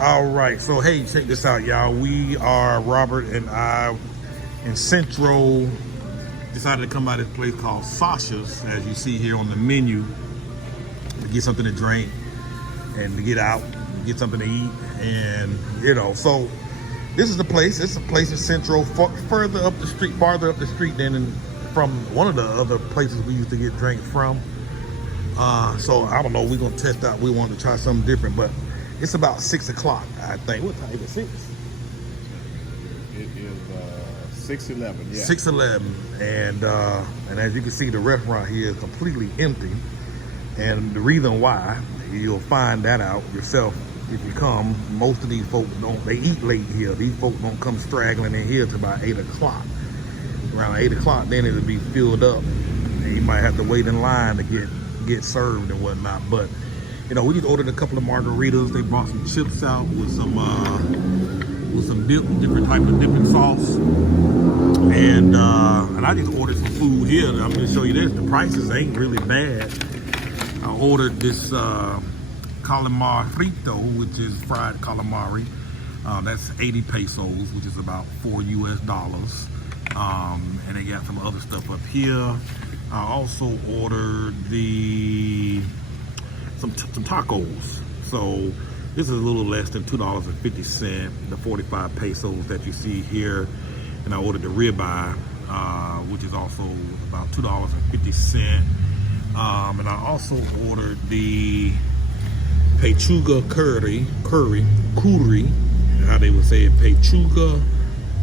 All right, so hey, check this out, y'all. We are Robert and I in Central. Decided to come by this place called Sasha's, as you see here on the menu, to get something to drink and to get out, get something to eat, and so this is the place. It's a place in Central, farther up the street than from one of the other places we used to get drinks from. So I don't know. We're gonna test out. We want to try something different, but it's about 6 o'clock, I think. What time is it? 6? It is 6:11. Yeah. 6:11, and as you can see, the restaurant here is completely empty. And the reason why, you'll find that out yourself if you come. Most of these folks they eat late here. These folks don't come straggling in here till about 8 o'clock. Around 8 o'clock, then it'll be filled up, and you might have to wait in line to get served and whatnot. But we just ordered a couple of margaritas. They brought some chips out with some dip, different type of dipping sauce, and I just ordered some food here. I'm gonna show you this. The prices ain't really bad. I ordered this calamar frito, which is fried calamari. That's 80 pesos, which is about $4 US. And they got some other stuff up here. I also ordered some tacos. So this is a little less than $2.50, the 45 pesos that you see here. And I ordered the ribeye, which is also about $2.50. And I also ordered the pechuga curry, how they would say it, pechuga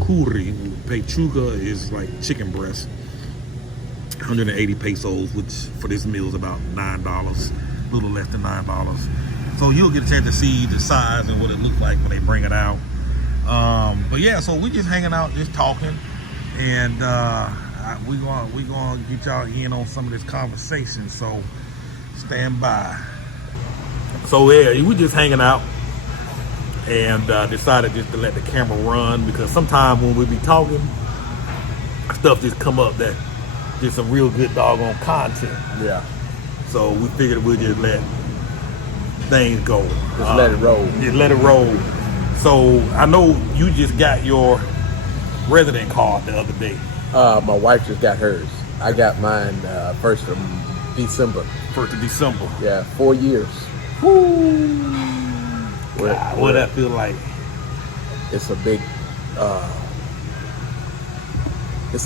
curry. Pechuga is like chicken breast. 180 pesos, which for this meal is about $9, a little less than $9. So you'll get a chance to see the size and what it looks like when they bring it out. But yeah, so we just hanging out, just talking, and we gonna get y'all in on some of this conversation. So stand by. So yeah, we just hanging out, and decided just to let the camera run, because sometimes when we be talking, stuff just come up that just some real good doggone content. Yeah. So we figured we'd just let things go. Just let it roll. Just let it roll. So I know you just got your resident card the other day. My wife just got hers. I got mine 1st of December. 1st of December. Yeah, 4 years. Woo! What that feel like? It's a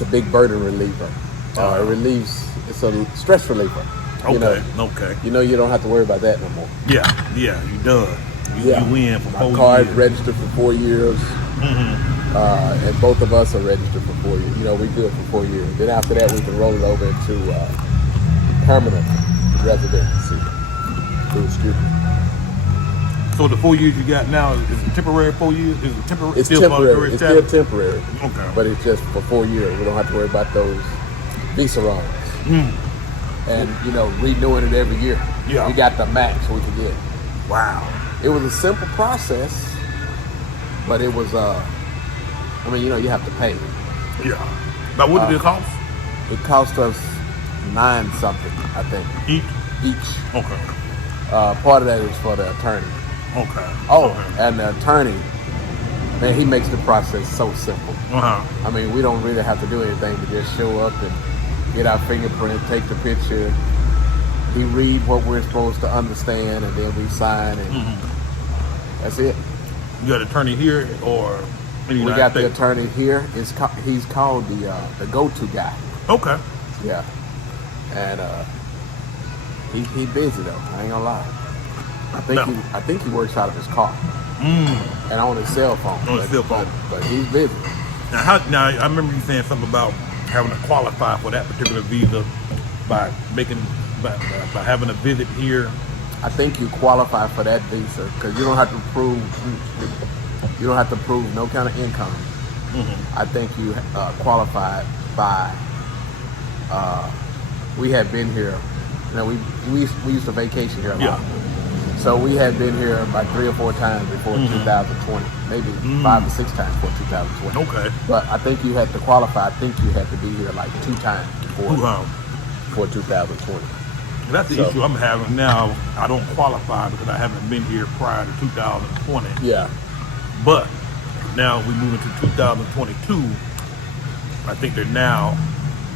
big burden reliever. It relieves. It's a stress reliever. Okay. You don't have to worry about that no more. Yeah, you done. You win for 4 years. My card registered for 4 years. Mm-hmm. And both of us are registered for 4 years. We do it for 4 years. Then after that, we can roll it over into permanent residency through student. So the 4 years you got now is it temporary 4 years? Is it temporary? It's temporary. It's still temporary. Okay. But it's just for 4 years. We don't have to worry about those visa runs. Mm. And renewing it every year. Yeah. We got the max we could get. Wow. It was a simple process, but it was you have to pay. Yeah. Now what did it cost? It cost us $9 something, I think. Each. Okay. Part of that is for the attorney. Okay. Oh, and the attorney, man, he makes the process so simple. Uh-huh. I mean, we don't really have to do anything but just show up and get our fingerprint, take the picture. He read what we're supposed to understand, and then we sign, and that's it. You got an attorney here, or we got the attorney here. He's called the go-to guy. Okay. Yeah, and he busy though. I ain't gonna lie. I think he works out of his car and on his cell phone. But he's busy. Now I remember you saying something about having to qualify for that particular visa by having a visit here. I think you qualify for that visa because you don't have to prove no kind of income. I think you qualified by. We had been here. We used to vacation here a lot. So we had been here about 3 or 4 times before 2020, maybe 5 or 6 times before 2020. Okay. But I think you had to qualify. I think you had to be here like 2 times before 2020. That's the issue I'm having now. I don't qualify because I haven't been here prior to 2020. Yeah. But now we move into 2022. I think they're now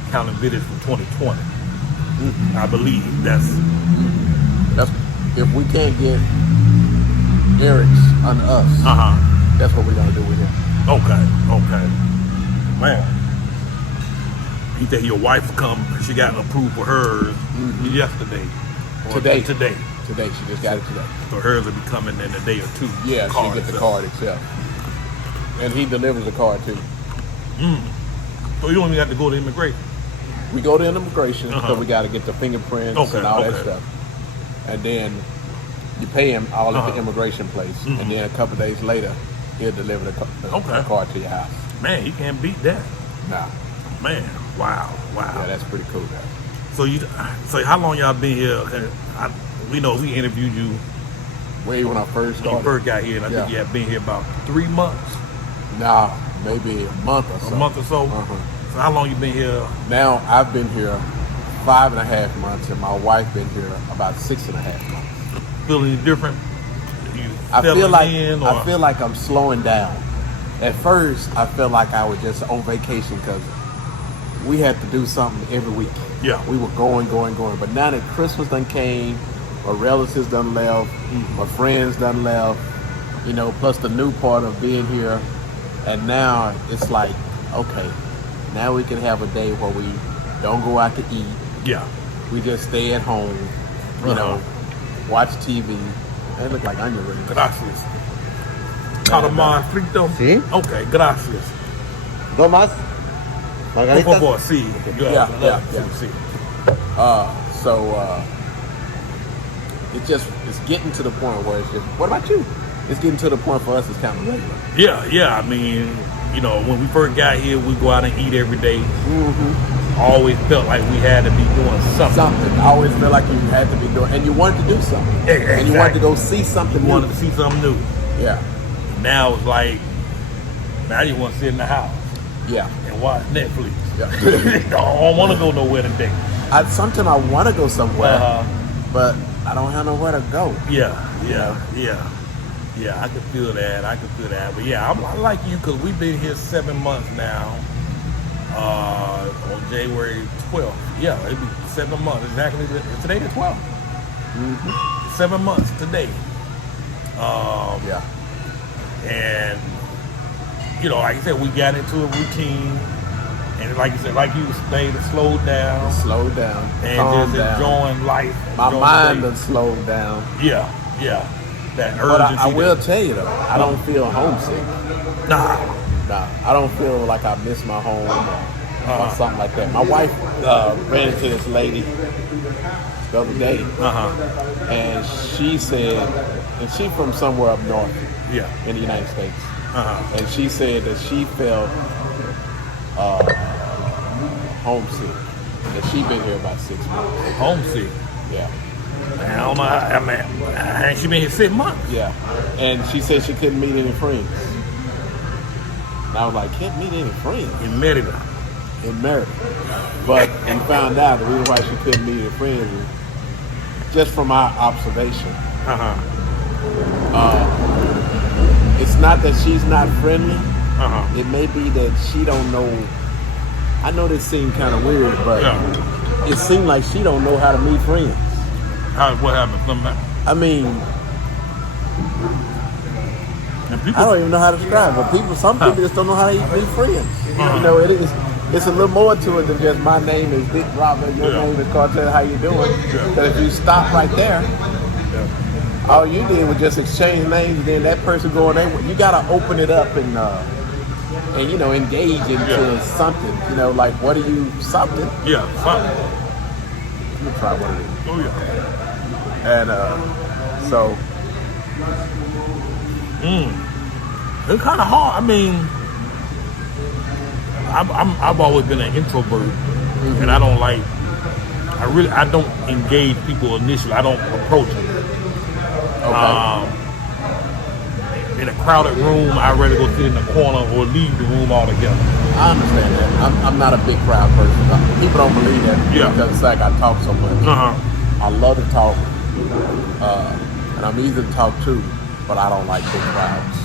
counting visits from 2020. Mm-hmm. I believe that's if we can't get Eric's on us. That's what we're gonna do with him. Okay. Man. He said your wife come. She got approved for hers yesterday. Today. She just got it today. So hers will be coming in a day or two. Yeah, she'll get the card itself. And he delivers the card too. So you don't even have to go to immigration. We go to immigration because we got to get the fingerprints and all that stuff. And then you pay him all at the immigration place. And then a couple of days later, he'll deliver the card to your house. Man, he can't beat that. Nah. Man, wow. Yeah, that's pretty cool, man. So how long y'all been here? We know we interviewed you when I first started. When you first got here, and I think you had been here about 3 months. Nah, maybe a month or so. A month or so? So how long you been here? Now, I've been here 5.5 months, and my wife been here about 6.5 months. Feeling different? I feel like I'm slowing down. At first, I felt like I was just on vacation because we had to do something every week. Yeah. We were going. But now that Christmas done came, my relatives done left, my friends done left, plus the new part of being here. And now it's like, okay, now we can have a day where we don't go out to eat. Yeah. We just stay at home, watch TV. They look like onion rings. Gracias. Calamar frito. Sí. Okay, gracias. ¿Dos más? ¿Margaritas? Por favor, sí. Yeah. Sí. It's getting to the point where it's just, what about you? It's getting to the point for us, it's kind of regular. Yeah. I mean, when we first got here, we go out and eat every day. Always felt like we had to be doing something. I always felt like you had to be doing, and you wanted to do something. Exactly. And you wanted to go see something new. Wanted to see something new. Yeah. Now it's like, now you want to sit in the house. Yeah. And watch Netflix. Yeah. I don't want to go nowhere today. Sometimes I want to go somewhere, but I don't have nowhere to go. Yeah, I can feel that. But yeah, I like you because we've been here 7 months now. On January 12th. Yeah, it'll be 7 months. Exactly. Today the 12th. 7 months today. And, like I said, we got into a routine. And like you said, like you stayed and slowed down. And just enjoying life. My mind done slowed down. Yeah. That urgency. But I will tell you though, I don't feel homesick. Nah, I don't feel like I miss my home or something like that. My wife ran into this lady the other day, and she said, and she's from somewhere up north in the United States, and she said that she felt homesick, and she'd been here about 6 months. Homesick? Yeah. I don't know how, she been here 6 months. Yeah, and she said she couldn't meet any friends. And I was like, can't meet any friends? In Merida. But we found out the reason why she couldn't meet any friends is just from our observation. It's not that she's not friendly. It may be that she don't know. I know this seemed kind of weird, but it seemed like she don't know how to meet friends. What happened? I mean, I don't even know how to describe it, but some people just don't know how to meet friends. It's a little more to it than just my name is Dick Robert, your name is Cartess, how you doing? But if you stop right there, all you did was just exchange names, and then that person going there, you gotta open it up and engage into something. Like what are you something? Yeah, something. Let me try what it is. Oh yeah. And so it's kind of hard. I mean, I've always been an introvert, and I don't engage people initially. I don't approach them. okay. In a crowded room, I'd rather go sit in the corner or leave the room altogether. I understand that. I'm not a big crowd person. People don't believe that because it's like I talk so much. I love to talk, and I'm easy to talk to, but I don't like big crowds.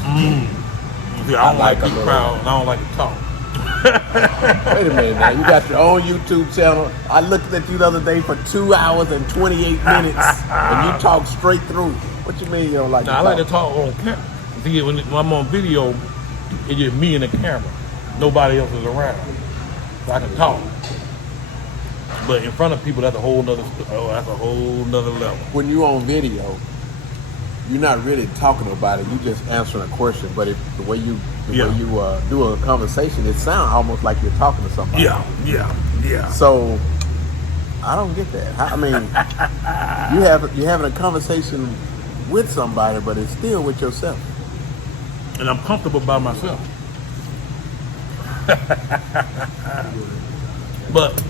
See, I don't like a big little- crowds. I don't like to talk. Wait a minute now, you got your own YouTube channel. I looked at you the other day for 2 hours and 28 minutes, and you talk straight through. What you mean you don't like to Now, I talk? like to talk on camera. See, when I'm on video, it's just me and the camera. Nobody else is around. So I can talk. But in front of people, that's a whole nother level. When you're on video, you're not really talking to nobody. You just answering a question. But the way you do a conversation, it sounds almost like you're talking to somebody. Yeah. So I don't get that. I mean, you're having a conversation with somebody, but it's still with yourself. And I'm comfortable by myself. But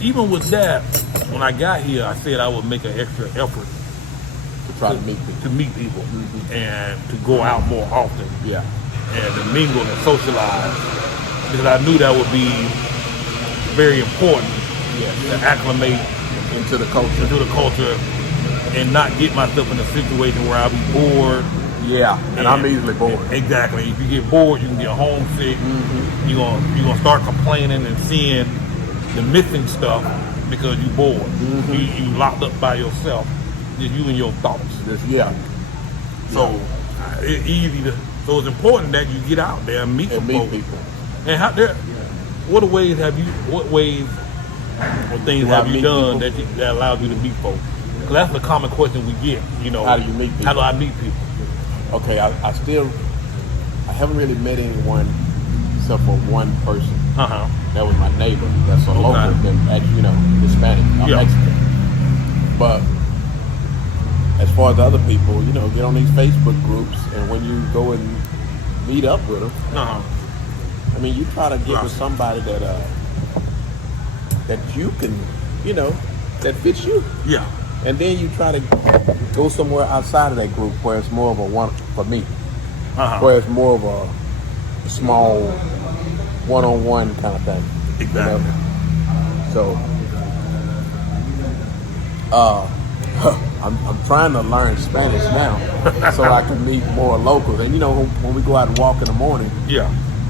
even with that, when I got here, I said I would make an extra effort To try to meet people. and to go out more often Yeah. and to mingle and socialize, because I knew that would be very important to acclimate Into the culture. and not get myself in a situation where I'll be bored. Yeah. And I'm easily bored. Exactly. If you get bored, you can get homesick. You're gonna start complaining and seeing the missing stuff because you're bored. You locked up by yourself, just you and your thoughts. Yeah. So it's easy to. So it's important that you get out there and meet some folks. people. And what ways or things Do I have you meet done people? that allows you to meet folks? Because that's the common question we get. How do you meet people? How do I meet people? Okay, I haven't really met anyone except for one person. That was my neighbor. That's a local, that actually, Hispanic, Mexican. But as far as other people, get on these Facebook groups, and when you go and meet up with them, I mean, you try to get with somebody that you can, that fits you. Yeah. And then you try to go somewhere outside of that group where it's more of a one, for me, where it's more of a small one-on-one kind of thing. Exactly. So, I'm trying to learn Spanish now so I can meet more locals. And when we go out and walk in the morning,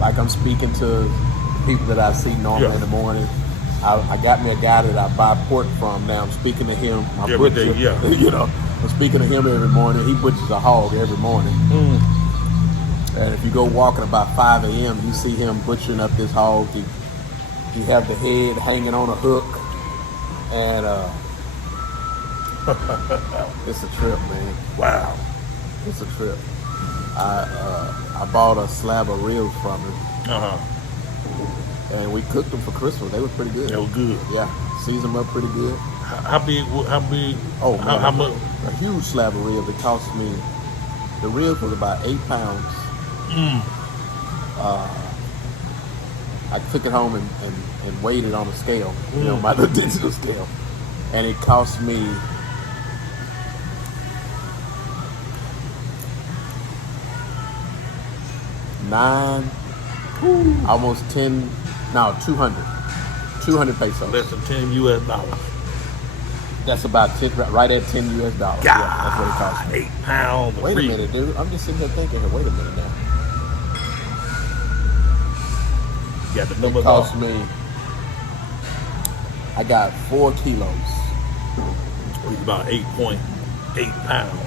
like I'm speaking to people that I see normally in the morning. I got me a guy that I buy pork from now. I'm speaking to him. Every day, I'm speaking to him every morning. He butchers a hog every morning. And if you go walking about 5 a.m., you see him butchering up this hog. He have the head hanging on a hook. And it's a trip, man. Wow. It's a trip. I bought a slab of ribs from him. And we cooked them for Christmas. They were pretty good. They were good. Yeah, seasoned them up pretty good. How big? Oh, man, how much? A huge slab of ribs. It cost me. The rib was about 8 pounds. I took it home and weighed it on a scale. My little digital scale, and it cost me almost 10. No, 200 pesos. Less than $10 US. That's about 10, right at $10 US. Yeah, that's what it cost me. 8 pounds. Wait a minute, dude. I'm just sitting there thinking, wait a minute now. You got the numbers It cost off. me, I got 4 kilos. It's about 8.8 pounds.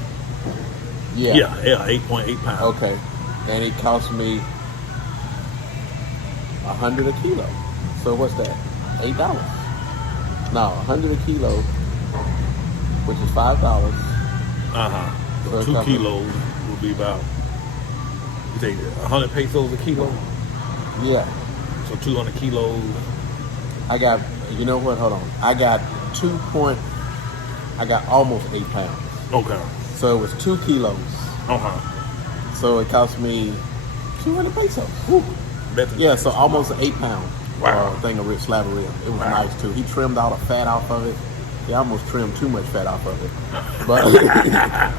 Yeah. 8.8 pounds. Okay. And it cost me $100 a kilo. So what's that? $8. No, $100 a kilo, which is $5. So 2 kilos will be about, you take 100 pesos a kilo. Yeah. So 200 kilos. I got, you know what? Hold on. I got almost 8 pounds. Okay. So it was 2 kilos. So it cost me 200 pesos. Whew. Yeah, so almost an 8 pound thing of slab of rib. It was nice too. He trimmed all the fat off of it. He almost trimmed too much fat off of it. But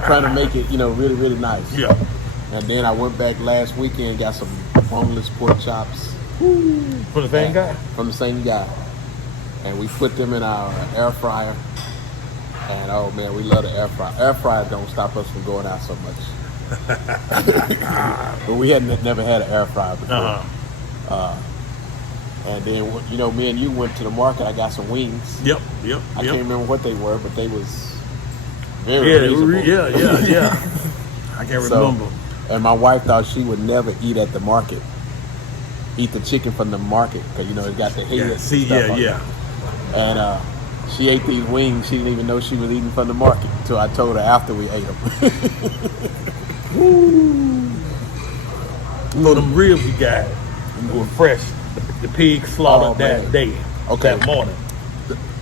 trying to make it, really, really nice. Yeah. And then I went back last weekend, got some boneless pork chops. From the same guy? From the same guy. And we put them in our air fryer. And oh man, we love the air fryer. Air fryer don't stop us from going out so much. But we had never had an air fryer before. And then, you know, me and you went to the market. I got some wings. Yep. I can't remember what they were, but they was very reasonable. Yeah. I can't remember. And my wife thought she would never eat at the market. Eat the chicken from the market because, you know, it got the head. And she ate these wings. She didn't even know she was eating from the market until I told her after we ate them. So them ribs you got were fresh. The pig slaughtered that day. That morning.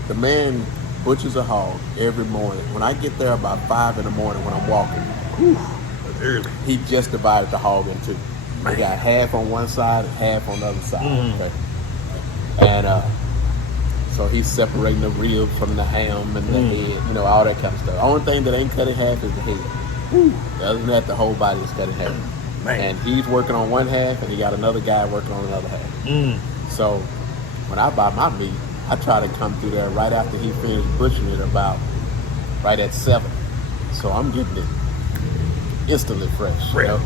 The man butchers a hog every morning. When I get there about 5 in the morning when I'm walking, that's early. He just divided the hog in two. He got half on one side and half on the other side. Okay. And so he's separating the ribs from the ham and the head, you know, all that kind of stuff. The only thing that ain't cut in half is the head. Other than that, the whole body is cut in half. And he's working on one half and he got another guy working on another half. So when I buy my meat, I try to come through there right after he finished butchering it about right at 7. So I'm getting it instantly fresh. You know?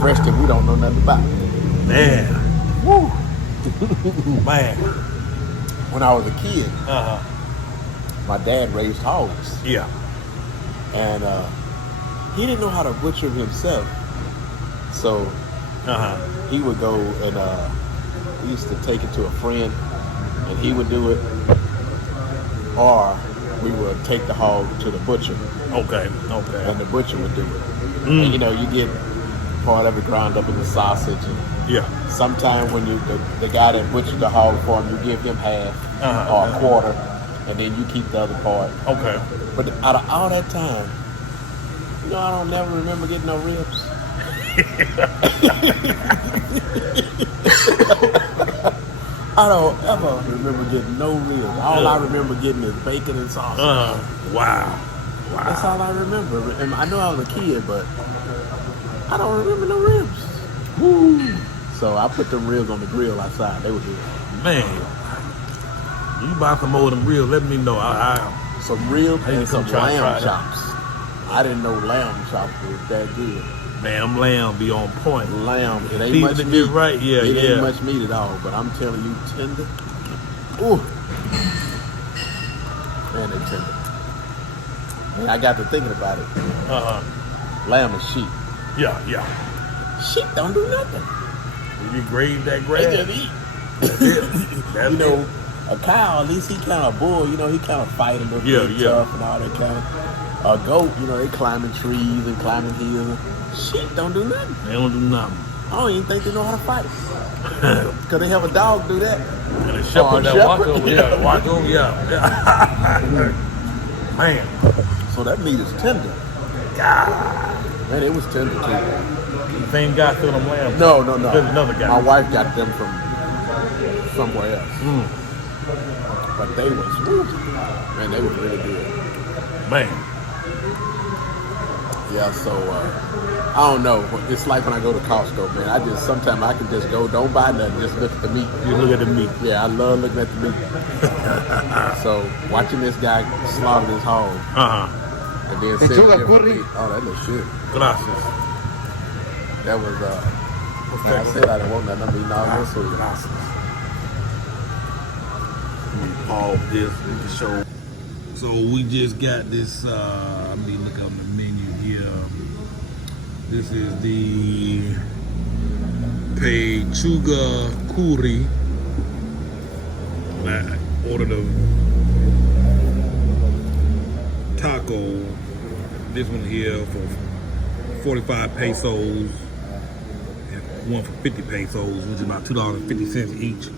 Fresh that we don't know nothing about. Man. Woo. Man. When I was a kid, my dad raised hogs. Yeah. And he didn't know how to butcher himself. So he would go and we used to take it to a friend and he would do it, or we would take the hog to the butcher. Okay. And the butcher would do it. And you know, you get part of it ground up in the sausage. And sometimes when you the guy that butchered the hog for him, you give him half or a quarter, and then you keep the other part. Okay. But out of all that time, you know, I don't never remember getting no ribs. I don't ever remember getting no ribs. All I remember getting is bacon and sausage. Wow. That's all I remember. And I know I was a kid, but I don't remember no ribs. Woo. So I put them ribs on the grill outside. They were good. Man, you buy some more of them ribs, let me know. Some ribs and some lamb chops. I didn't know lamb chops was that good. Man, them lamb be on point. Lamb, it ain't much meat. Right, it ain't much meat at all, but I'm telling you, tender. Ooh. Man, they tender. And I got to thinking about it. Lamb is sheep. Yeah. Sheep don't do nothing. You grade that grass. They just eat. That's you know, a cow, at least he kind of bull, you know, he kind of fight a little bit tough and all that kind of. A goat, you know, they climbing trees and climbing hills. Sheep don't do nothing. They don't do nothing. I don't even think they know how to fight. Because they have a dog do that. And a shepherd that walk over, Man. So that meat is tender. God. Man, it was tender too. The same guy selling them lambs? No. There's another guy. My wife got them from somewhere else. But they was, man, they was really good. Man. Yeah, so I don't know. It's like when I go to Costco, man. Sometimes I can just go, don't buy nothing, just look at the meat. You look at the meat. Yeah, I love looking at the meat. So watching this guy slaughter this hog. And then say, oh, that looks shit. Gracias. That was I said I didn't want nothing. I'm eating all this food. Let me pause this with the show. So we just got this, let me look on the menu here. This is the Pechuga Curry. I ordered a taco, this one here for 45 pesos, and one for 50 pesos, which is about $2.50 each.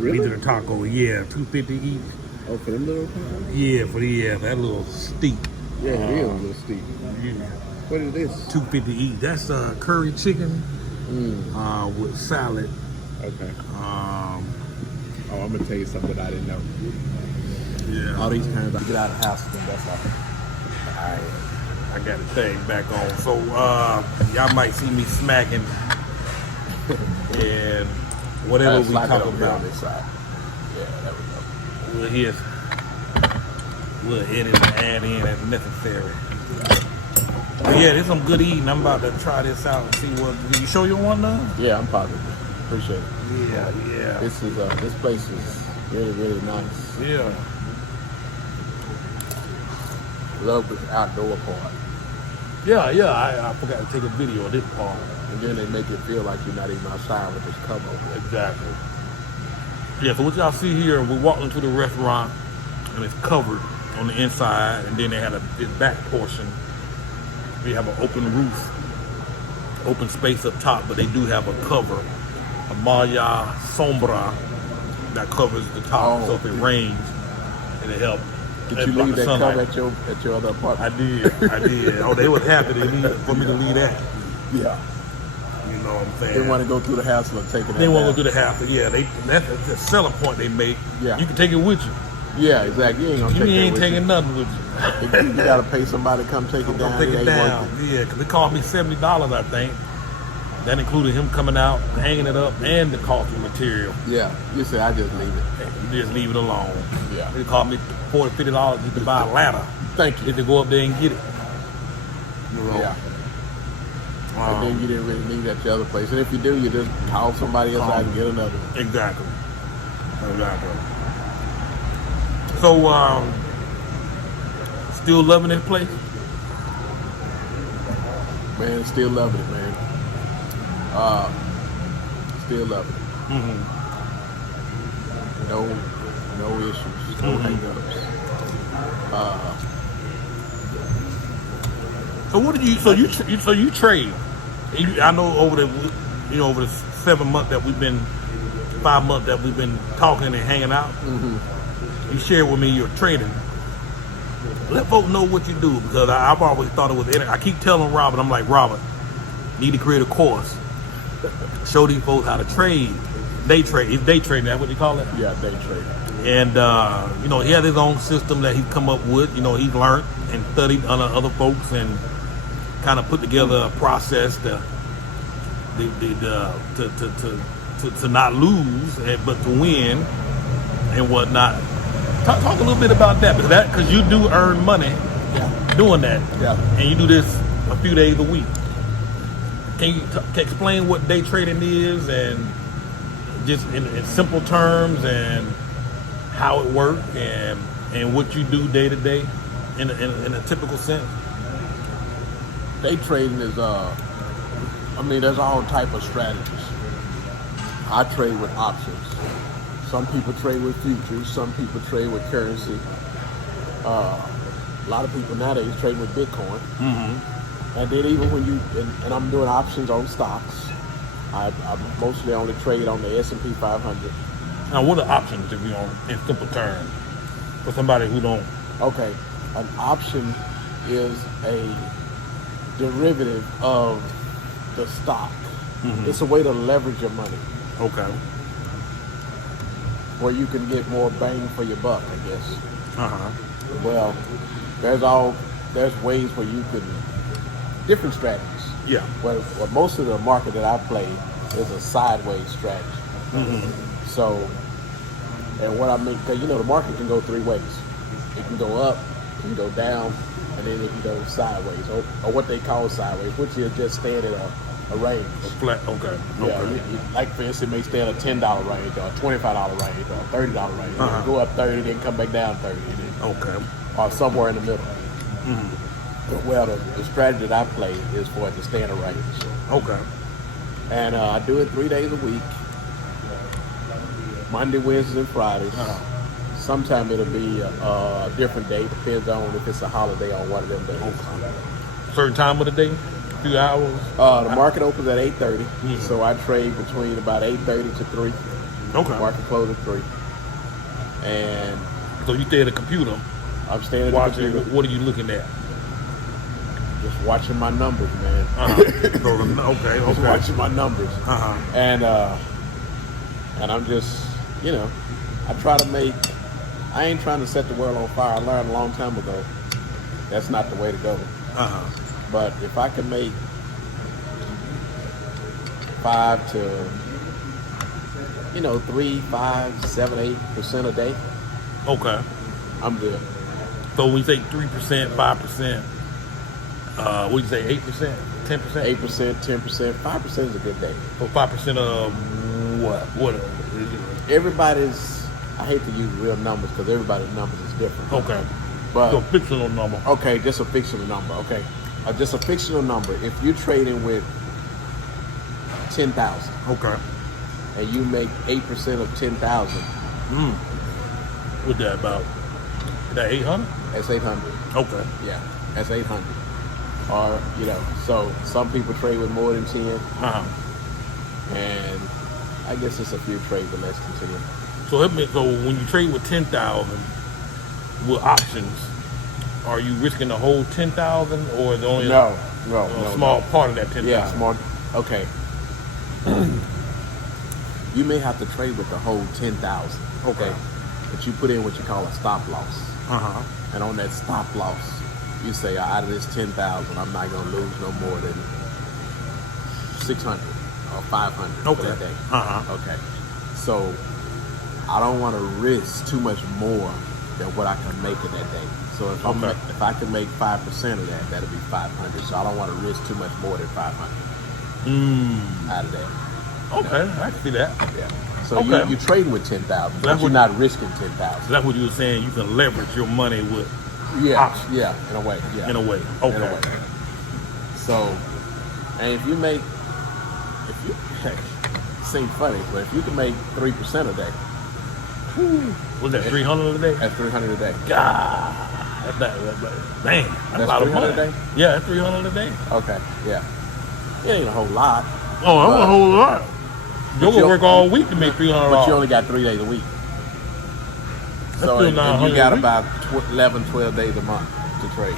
Really? These are the taco, $2.50 each. Oh, for them little tacos? Yeah, for that little steak. Yeah, it is a little steak. Yeah. What is this? $2.50 each. That's curry chicken with salad. Okay. I'm gonna tell you something that I didn't know. Yeah. All these times I get out of the house again, that's all. I got the thing back on. So y'all might see me smacking and whatever we talk about. On this side. Yeah, there we go. Well, here's we'll edit and add in as necessary. But yeah, there's some good eating. I'm about to try this out and see what. Did you show you one now? Yeah, I'm positive. Appreciate it. Yeah. This place is really, really nice. Yeah. Love this outdoor part. Yeah. I forgot to take a video of this part. And then they make it feel like you're not even outside with this cover over it. Exactly. Yeah, so what y'all see here, we walked into the restaurant and it's covered on the inside, and then they had this back portion. We have an open roof, open space up top, but they do have a cover, a malla sombra that covers the top, so if it rains, it'll help. Did you leave that cover at your other apartment? I did. Oh, they was happy for me to leave that. Yeah. You know what I'm saying? They want to go through the hassle of taking it. They want to go through the hassle. Yeah, that's the selling point they make. Yeah. You can take it with you. Yeah, exactly. You ain't taking nothing with you. You got to pay somebody to come take it down. Take it down. Yeah, because it cost me $70, I think. That included him coming out, hanging it up, and the coffee material. Yeah, you said I just leave it. You just leave it alone. Yeah. It cost me $40, $50 just to buy a ladder. Thank you. Just to go up there and get it. Yeah. And then you didn't really need it at your other place. And if you do, you just call somebody else out and get another one. Exactly. So, still loving this place? Man, still loving it, man. Still loving it. Mm-hmm. No issues, no hang-ups. So what did you? So you trade? I know over the 7 months that we've been, 5 months that we've been talking and hanging out. Mm-hmm. You shared with me your trading. Let folks know what you do, because I've always thought it was. I keep telling Robert, I'm like, Robert, need to create a course. Show these folks how to trade. Day trade. Is day trading that what you call it? Yeah, day trade. And he has his own system that he's come up with. He's learned and studied under other folks and kind of put together a process to not lose, but to win and whatnot. Talk a little bit about that, because you do earn money doing that. Yeah. And you do this a few days a week. Can you explain what day trading is, and just in simple terms, and how it works, and what you do day to day in a typical sense? Day trading is, there's all type of strategies. I trade with options. Some people trade with futures. Some people trade with currency. A lot of people nowadays trade with Bitcoin. Mm-hmm. And then even when and I'm doing options on stocks, I mostly only trade on the S&P 500. Now, what are options, if you don't, in simple terms, for somebody who don't? Okay, an option is a derivative of the stock. Mm-hmm. It's a way to leverage your money. Okay. Where you can get more bang for your buck, I guess. Uh-huh. Well, there's ways where you can, different strategies. Yeah. Well, most of the market that I play is a sideways strategy. Mm-hmm. So, and what I mean, because the market can go three ways. It can go up, it can go down, and then it can go sideways, or what they call sideways, which is just staying in a range. A flat, okay. Yeah, like for instance, it may stay in a $10 range, or a $25 range, or a $30 range. Uh-huh. Go up 30, then come back down 30. Okay. Or somewhere in the middle. Mm-hmm. Well, the strategy that I play is for it to stay in a range. Okay. And I do it 3 days a week. Monday, Wednesdays, and Fridays. Uh-huh. Sometime it'll be a different day. Depends on if it's a holiday on one of them days. Okay. Certain time of the day? A few hours? The market opens at 8:30. Mm-hmm. So I trade between about 8:30 to 3. Okay. Market closes at 3. And so you stay at the computer? I'm staying at the computer. What are you looking at? Just watching my numbers, man. Uh-huh. Okay. Just watching my numbers. Uh-huh. And I'm just, I try to make, I ain't trying to set the world on fire. I learned a long time ago that's not the way to go. Uh-huh. But if I can make 5 to, 3, 5, 7, 8% a day, okay, I'm good. So when you say 3%, 5%, what do you say, 8%, 10%? 8%, 10%, 5% is a good day. So 5% of what? What is it? Everybody's, I hate to use real numbers because everybody's numbers is different. Okay. But So fictional number. okay, just a fictional number. Okay, just a fictional number. If you're trading with 10,000 Okay. and you make 8% of 10,000, What's that about? Is that 800? that's 800. Okay. Yeah, that's 800. Or so some people trade with more than 10, Uh-huh. and I guess it's a few trades with less than 10. So when you trade with 10,000 with options, are you risking the whole 10,000 or is it only No, a small part of that 10,000? Yeah, small. Okay. You may have to trade with the whole 10,000. Okay. But you put in what you call a stop loss. Uh-huh. And on that stop loss, you say, out of this 10,000, I'm not gonna lose no more than 600 or 500 for that day. Uh-huh. Okay. So I don't want to risk too much more than what I can make in that day. So if if I can make 5% of that, that'll be 500. So I don't want to risk too much more than 500 out of that. Okay, I can see that. Yeah. So Okay. you're trading with 10,000, That's but you're what- not risking 10,000. So that's what you were saying. You can leverage your money with Yeah. options. Yeah. In a way. Yeah. In a way. In Okay. a way. So, and if you seems funny, but if you can make 3% a day, Was that 300 a day? that's 300 a day. God, man, that's a lot of 300 money. a day? Yeah, that's 300 a day. Okay. Yeah. It ain't a whole lot. Oh, that's But- a whole lot. You're you- gonna work all week to make $300. But you only got 3 days a week. So still and you 900 got a week. about 11, 12 days a month to trade.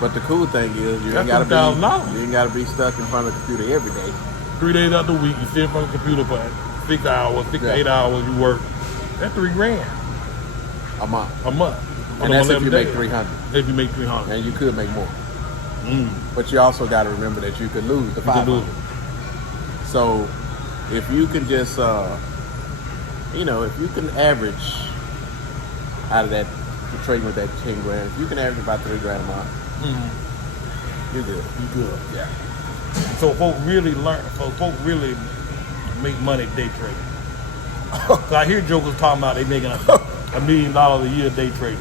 But the cool thing is you That's ain't $2,000. gotta be stuck in front of the computer every day. 3 days out the week, you sit in front of the computer for 6 hours, 6 Yeah. to 8 hours. You work. That's $3,000 A month. a month. And that's if you make 300. If you make 300. And you could make more. But you also got to remember that you could lose the You can 500. lose. So if you can just, if you can average out of that, trading with that 10 grand, if you can average about 3 grand a month, you're good. You good. Yeah. So folks really make money day trading. So I hear jokers talking about they making $1 million a year day trading.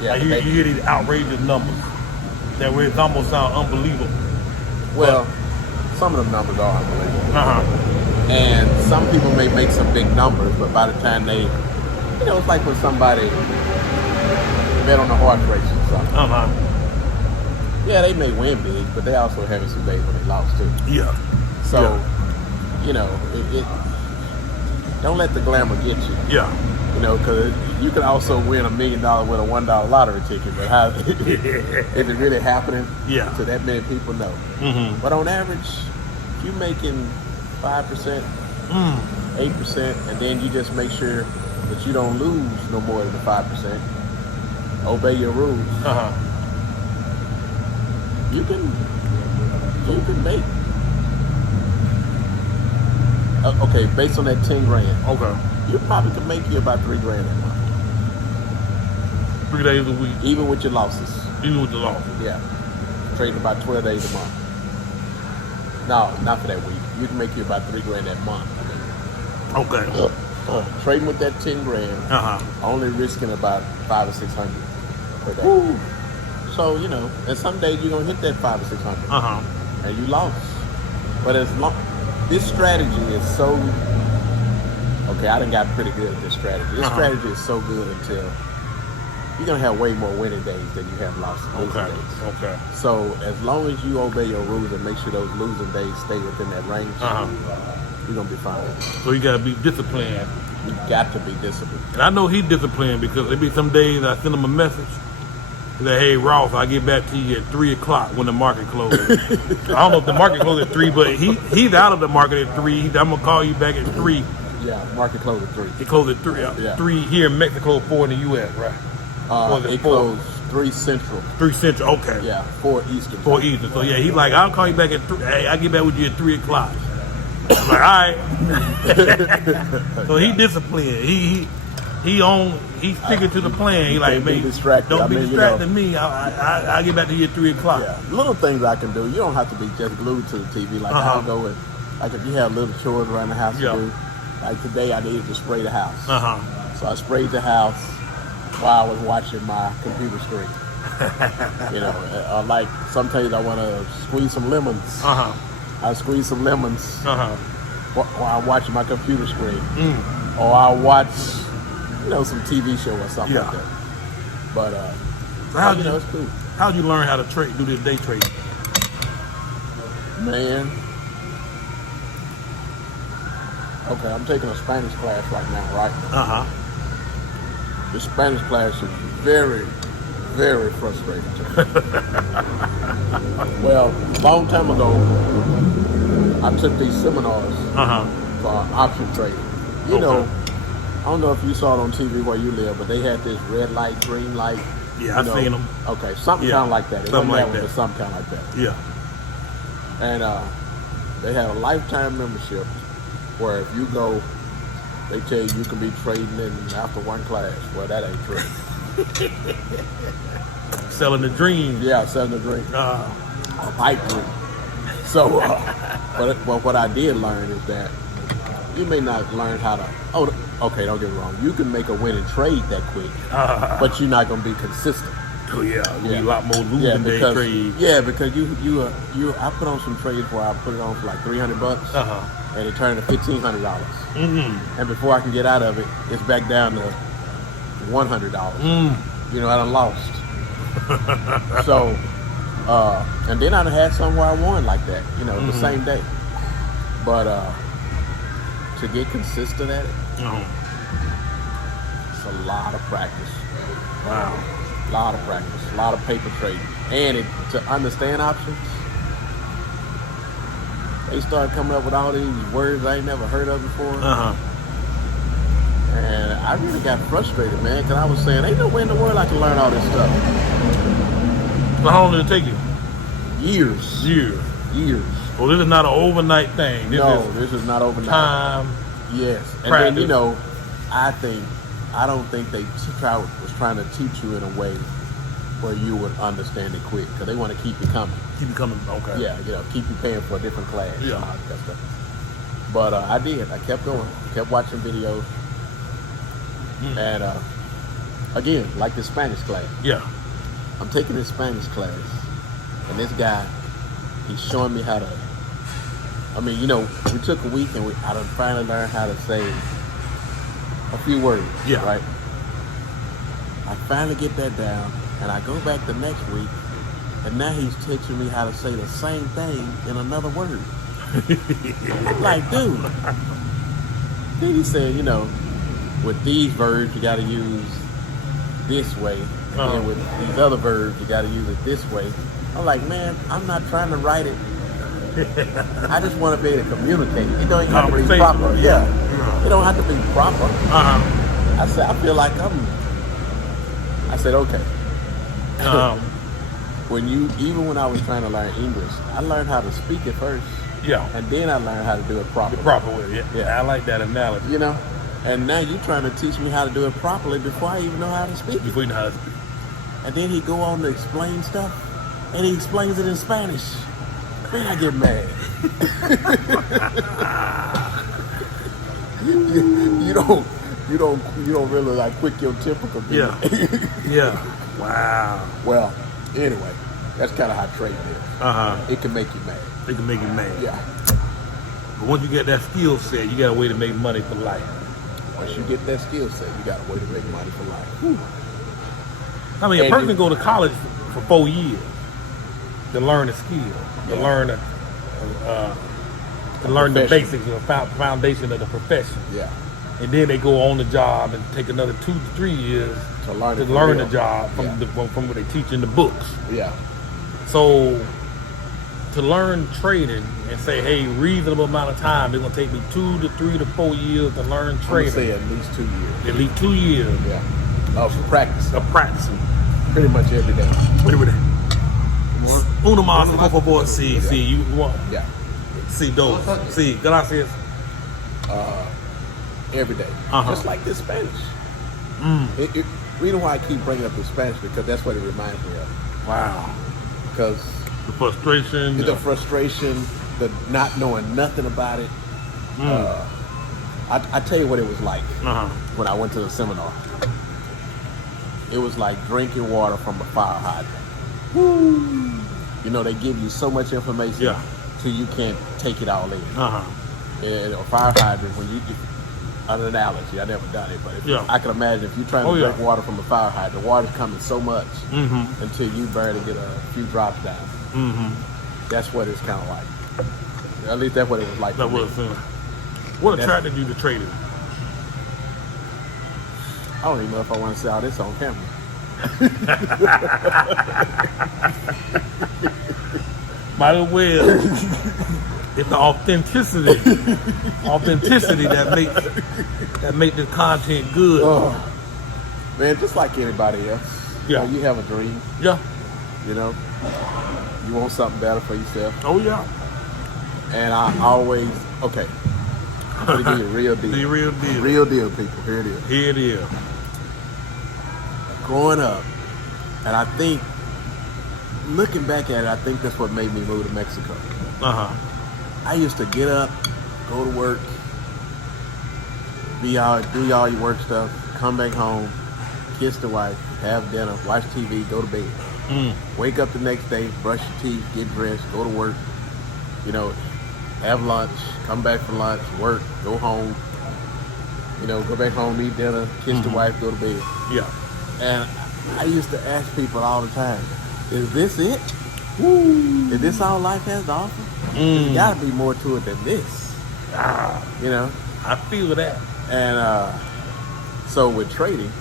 Yeah, I hear, you hear these outrageous numbers that where it almost sound unbelievable. Well, some of them numbers are unbelievable. Uh-huh. And some people may make some big numbers, but by the time they, it's like when somebody bet on a horse race or something. Uh-huh. Yeah, they may win big, but they also having some days when they lost too. Yeah. So, don't let the glamour get you. Yeah. Because you can also win $1 million with a $1 lottery ticket, but how is it really happening? Yeah. To that many people? No. Mm-hmm. But on average, if you're making 5%, 8%, and then you just make sure that you don't lose no more than the 5%, obey your rules. Uh-huh. You can make. Okay, based on that 10 grand, Okay. you probably can make you about 3 grand a month, 3 days a week, even with your losses. even with the loss. Yeah, trading about 12 days a month. No, not for that week. You can make you about 3 grand that month. Okay. Trading with that 10 grand, Uh-huh. only risking about 500 or 600 per day. Woo. So and some days you're gonna hit that 500 or 600, Uh-huh. and you lost. But as long this strategy is so okay, I done got pretty good at this strategy. This strategy is so good until you're gonna have way more winning days than you have losing Okay. days. Okay. So as long as you obey your rules and make sure those losing days stay within that range, you're gonna be fine. So you gotta be disciplined. You got to be disciplined. And I know he's disciplined because there be some days I send him a message. He say, hey Ross, I'll get back to you at 3 o'clock when the market closes. I don't know if the market closes at 3, but he's out of the market at 3. I'm gonna call you back at 3. Yeah, market closed at 3. It closed at 3. Yeah. 3 here in Mexico, 4 in the U.S. Right? Or is It 4? closed 3 Central. 3 Central. Okay. Yeah, 4 Eastern. 4 Eastern. So yeah, he's like, I'll call you back at 3. Hey, I'll get back with you at 3 o'clock. I'm like, all right. So he disciplined. He's sticking to the plan. He like, can't be man, distracted. don't I be mean, distracting me. I'll get back to you at 3 o'clock. Yeah, little things I can do. You don't have to be just glued to the TV. Like I'll go and like if you have little chores around the house to do. Like today, I needed to spray the house. So I sprayed the house while I was watching my computer screen. You know, like sometimes I want to squeeze some lemons. I squeeze some lemons while I'm watching my computer screen, or I'll watch, you know, some TV show or something like that. But so it's cool. How'd you learn how to do this day trading? Man. Okay, I'm taking a Spanish class right now, right? The Spanish class is very, very frustrating to me. Well, a long time ago, I took these seminars for option trading. You know, I don't know if you saw it on TV where you live, but they had this red light, green light. Yeah, I've seen them. Okay, something kind of like that. It something like that. But something kind of like that. Yeah. And they have a lifetime membership where if you go, they tell you can be trading in after one class. Well, that ain't true. Selling the dream. Yeah, selling the dream. A pipe dream. So, but what I did learn is that you may not learn how to. Oh, okay, don't get me wrong. You can make a winning trade that quick, but you're not going to be consistent. Oh yeah, be a lot more losing day trades. Yeah, because you I put on some trades where I put it on for like $300, and it turned to $1,500. And before I can get out of it, it's back down to $100. You know, I done lost. So, and then I done had some where I won like that. You know, the same day. But to get consistent at it, it's a lot of practice. Wow. A lot of practice, a lot of paper trading. And to understand options, they started coming up with all these words I ain't never heard of before. And I really got frustrated, man, because I was saying, ain't no way in the world I can learn all this stuff. So how long did it take you? Years. Well, this is not an overnight thing. This is not overnight. Time. Yes. And practice. then, you know, I don't think they was trying to teach you in a way where you would understand it quick, because they want to keep you coming. Keep you coming, okay. Yeah, you know, keep you paying for a different class. Yeah. And all that stuff. But I did. I kept going. Kept watching videos. And again, like the Spanish class. Yeah. I'm taking this Spanish class, and this guy, he's showing me how to. I mean, you know, we took a week, and I done finally learned how to say a few words. Yeah. Right. I finally get that down, and I go back the next week, and now he's teaching me how to say the same thing in another word. I'm like, dude. Then he said, you know, with these verbs, you got to use this way. And then with these other verbs, you got to use it this way. I'm like, man, I'm not trying to write it. I just want to be able to communicate. It don't even have to be proper. Yeah. It don't have to be proper. I said, I feel like I said, okay. When I was trying to learn English, I learned how to speak it first. Yeah. And then I learned how to do it properly. The proper way, yeah. I like that analogy. You know? And now you're trying to teach me how to do it properly before I even know how to speak it. Before you know how to speak. And then he go on to explain stuff, and he explains it in Spanish. Man, I get mad. you don't really like quick your temper could be. Yeah. Wow. Well, anyway, that's kind of how trading is. It can make you mad. It can make you mad. Yeah. But once you get that skill set, you got a way to make money for life. Once you get that skill set, you got a way to make money for life. Whew. I mean, a person can go to college for 4 years to learn a skill, to learn the basics, the foundation of the profession. Yeah. And then they go on the job and take another 2 to 3 years to learn the job from what they teach in the books. Yeah. So to learn trading and say, hey, reasonable amount of time, it's gonna take me 2 to 3 to 4 years to learn trading. I'm gonna say at least 2 years. At least 2 years. Yeah. Of practice. Of practicing. Pretty much every day. Every day. Uno más, por favor, sí, you want. Yeah. Sí, dos. Sí, gracias. Every day. Just like this Spanish. Reason why I keep bringing up the Spanish because that's what it reminds me of. Wow. Because the frustration, the not knowing nothing about it. I tell you what it was like when I went to the seminar. It was like drinking water from a fire hydrant. Woo. You know, they give you so much information till you can't take it all in. And a fire hydrant, when you, an analogy, I never done it, but I can imagine if you're trying to drink water from a fire hydrant, the water's coming so much until you barely get a few drops down. That's what it's kind of like. At least that's what it was like. That was. What attracted you to trading? I don't even know if I want to say all this on camera. Might as well. It's the authenticity that make this content good. Man, just like anybody else. Yeah. You have a dream. Yeah. You know, you want something better for yourself. Oh yeah. And I always I'm gonna give you the real deal. The real deal. Real deal, people. Here it is. Here it is. Growing up, and I think, looking back at it, I think that's what made me move to Mexico. I used to get up, go to work, do all your work stuff, come back home, kiss the wife, have dinner, watch TV, go to bed. Wake up the next day, brush your teeth, get dressed, go to work, you know, have lunch, come back for lunch, work, go home, you know, go back home, eat dinner, kiss the wife, go to bed. Yeah. And I used to ask people all the time, is this it? Woo. Is this all life has to offer? There's got to be more to it than this. You know? I feel that. And so with trading,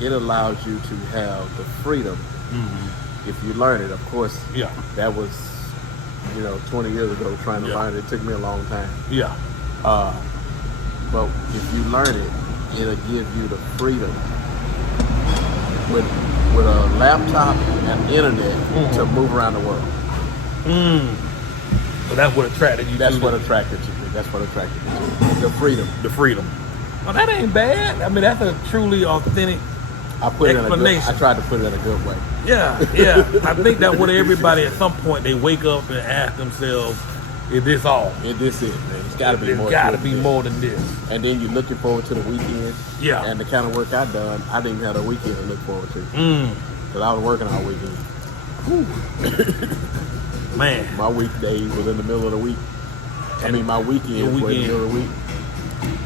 it allows you to have the freedom if you learn it. Of course, that was, 20 years ago trying to learn it. It took me a long time. Yeah. But if you learn it, it'll give you the freedom with a laptop and internet to move around the world. So that's what attracted you. That's what attracted you. That's what attracted me. The freedom. The freedom. Well, that ain't bad. I mean, that's a truly authentic explanation. I tried to put it in a good way. Yeah. I think that's what everybody at some point they wake up and ask themselves, is this all? Is this it, man? It's got to be more. It's got to be more than this. And then you're looking forward to the weekend. Yeah. And the kind of work I've done, I didn't have a weekend to look forward to. Because I was working all weekend. Man. My weekdays was in the middle of the week. My weekends were in the middle of the week.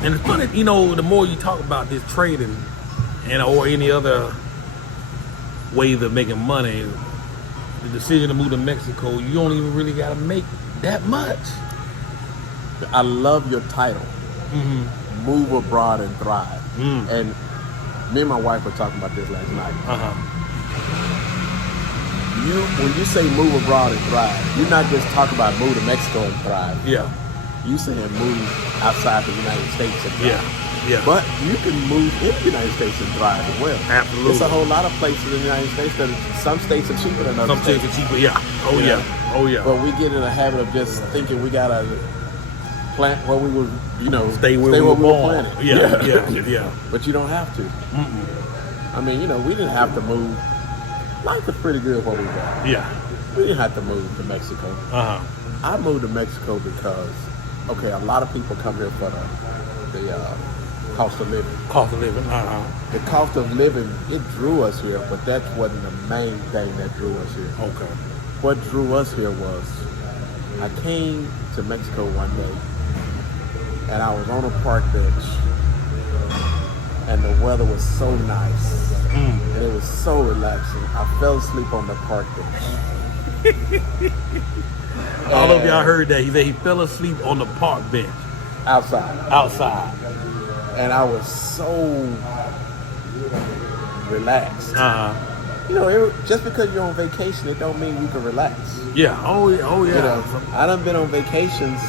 And it's funny, the more you talk about this trading or any other ways of making money, the decision to move to Mexico, you don't even really got to make that much. I love your title. Move abroad and thrive. And me and my wife were talking about this last night. When you say move abroad and thrive, you're not just talking about move to Mexico and thrive. Yeah. You saying move outside the United States and thrive. Yeah. But you can move in the United States and thrive as well. Absolutely. There's a whole lot of places in the United States that some states are cheaper than other states. Some states are cheaper, yeah. Oh yeah. But we get in a habit of just thinking we gotta plant where we were, stay where we were born. planted. Yeah. But you don't have to. I mean, we didn't have to move. Life was pretty good where we were. Yeah. We didn't have to move to Mexico. I moved to Mexico because, a lot of people come here for the cost of living. Cost of living. The cost of living, it drew us here, but that wasn't the main thing that drew us here. Okay. What drew us here was, I came to Mexico one day, and I was on a park bench, and the weather was so nice, and it was so relaxing. I fell asleep on the park bench. All of y'all heard that. He fell asleep on the park bench. Outside. And I was so relaxed. Just because you're on vacation, it don't mean you can relax. Yeah. Oh yeah. I done been on vacations,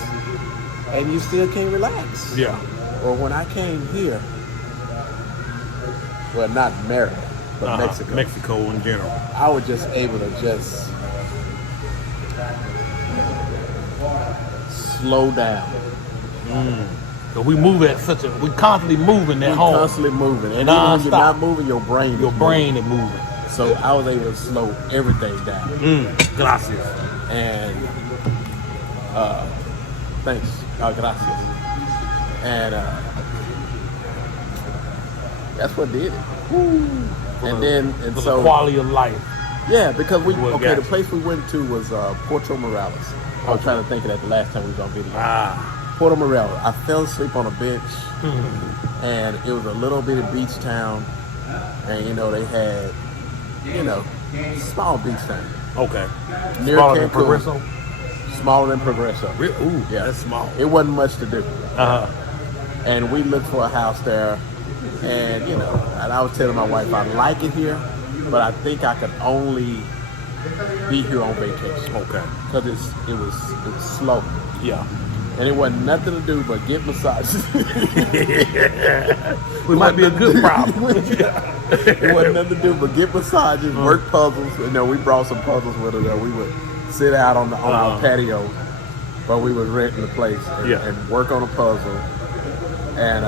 and you still can't relax. Yeah. Or when I came here, well, not Merida, but Mexico. Mexico in general. I was just able to slow down. So we move at we constantly moving that home. Constantly moving. And even when you're not moving, your brain is moving. So I was able to slow everything down. Gracias. And thanks. Gracias. And that's what did it. And so the quality of life. Yeah, because the place we went to was Puerto Morales. I was trying to think of that the last time we was on video. Puerto Morales. I fell asleep on a bench, and it was a little bitty beach town, and they had, small beach town. Okay. Near Smaller Cancun. than Progreso? Smaller than Progreso. Ooh, yeah, that's small. It wasn't much to do. And we looked for a house there, and and I was telling my wife I like it here, but I think I could only be here on vacation. Okay. Because it was slow. Yeah. And it wasn't nothing to do but get massages. We might be a good problem. It wasn't nothing to do but get massages, work puzzles. We brought some puzzles with us. We would sit out on our patio, but we would rent the place and work on a puzzle, and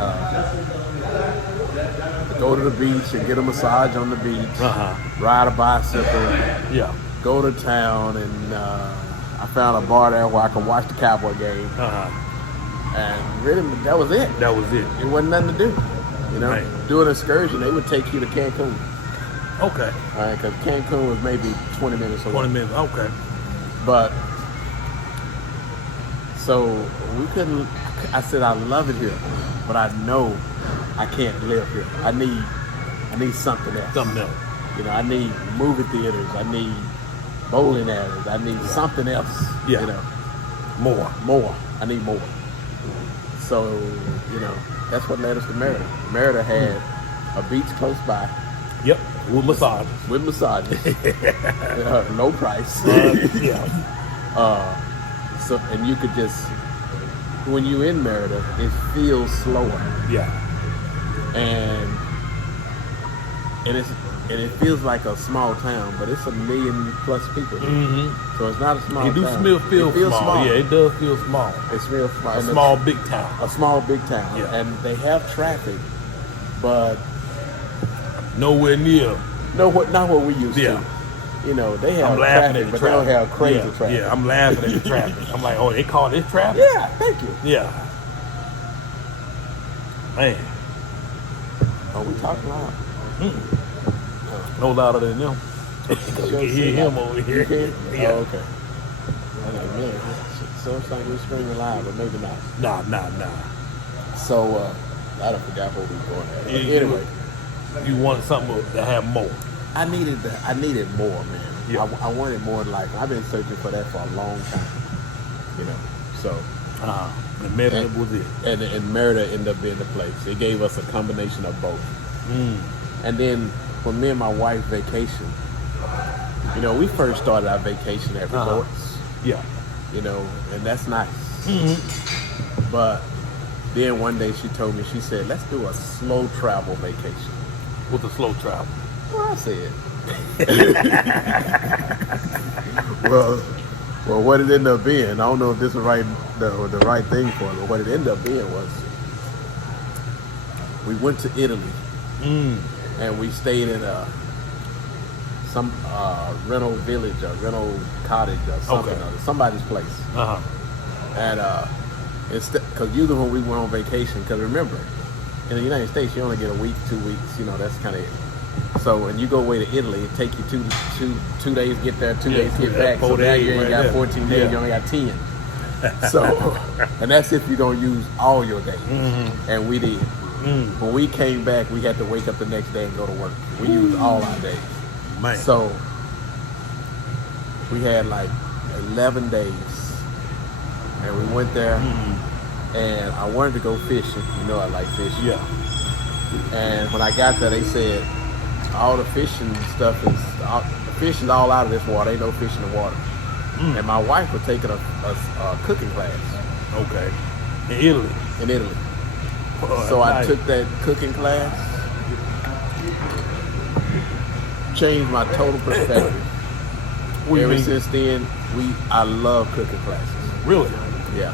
go to the beach and get a massage on the beach, ride a bicycle, go to town, and I found a bar there where I could watch the Cowboy game. And really, that was it. That was it. It wasn't nothing to do. Right. Do an excursion, they would take you to Cancun. Okay. All right, because Cancun was maybe 20 minutes away. 20 minutes, okay. But, so we couldn't, I said, I love it here, but I know I can't live here. I need something else. Something else. I need movie theaters. I need bowling alleys. I need something else. Yeah. More. I need more. So, that's what led us to Merida. Merida had a beach close by. Yep. With massages. No price. So, and you could just, when you're in Merida, it feels slower. Yeah. And it feels like a small town, but it's 1 million plus people. So it's not a small town. It feels small. Yeah, it does feel small. It's real small. A small big town. A small big town. Yeah. And they have traffic, but nowhere near. Not what we used to. They have traffic, but they don't have crazy traffic. Yeah, I'm laughing at the traffic. I'm like, oh, they call this traffic? Yeah, thank you. Yeah. Man. Oh, we talk loud. No louder than them. You can hear him over here. You can? Yeah. Oh, okay. I'm like, man, sounds like we're screaming loud, but maybe not. Nah. So, I don't forgot where we were going at. But anyway. You wanted something to have more. I needed more, man. Yeah. I wanted more in life. I've been searching for that for a long time. So. And Merida was it. And Merida ended up being the place. It gave us a combination of both. And then when me and my wife vacation, we first started our vacation at resorts. Yeah. And that's nice. But then one day she told me, she said, let's do a slow travel vacation. What's a slow travel? Well, I said. well, what it ended up being, I don't know if this is the right thing for it, but what it ended up being was we went to Italy and we stayed in some rental village or rental cottage or something, or somebody's place. And because usually when we went on vacation, because remember, in the United States, you only get a week, 2 weeks, that's kind of it. So when you go away to Italy, it take you two days get there, 2 days get back. So now you ain't got 14 days, you only got 10. So, and that's if you don't use all your days. And we did. When we came back, we had to wake up the next day and go to work. We used all our days. Man. So we had like 11 days, and we went there. And I wanted to go fishing. I like fishing. Yeah. And when I got there, they said all the fishing stuff the fish is all out of this water. Ain't no fish in the water. And my wife was taking a cooking class. Okay. In Italy. So I took that cooking class, changed my total perspective. Ever since then, I love cooking classes. Really? Yeah.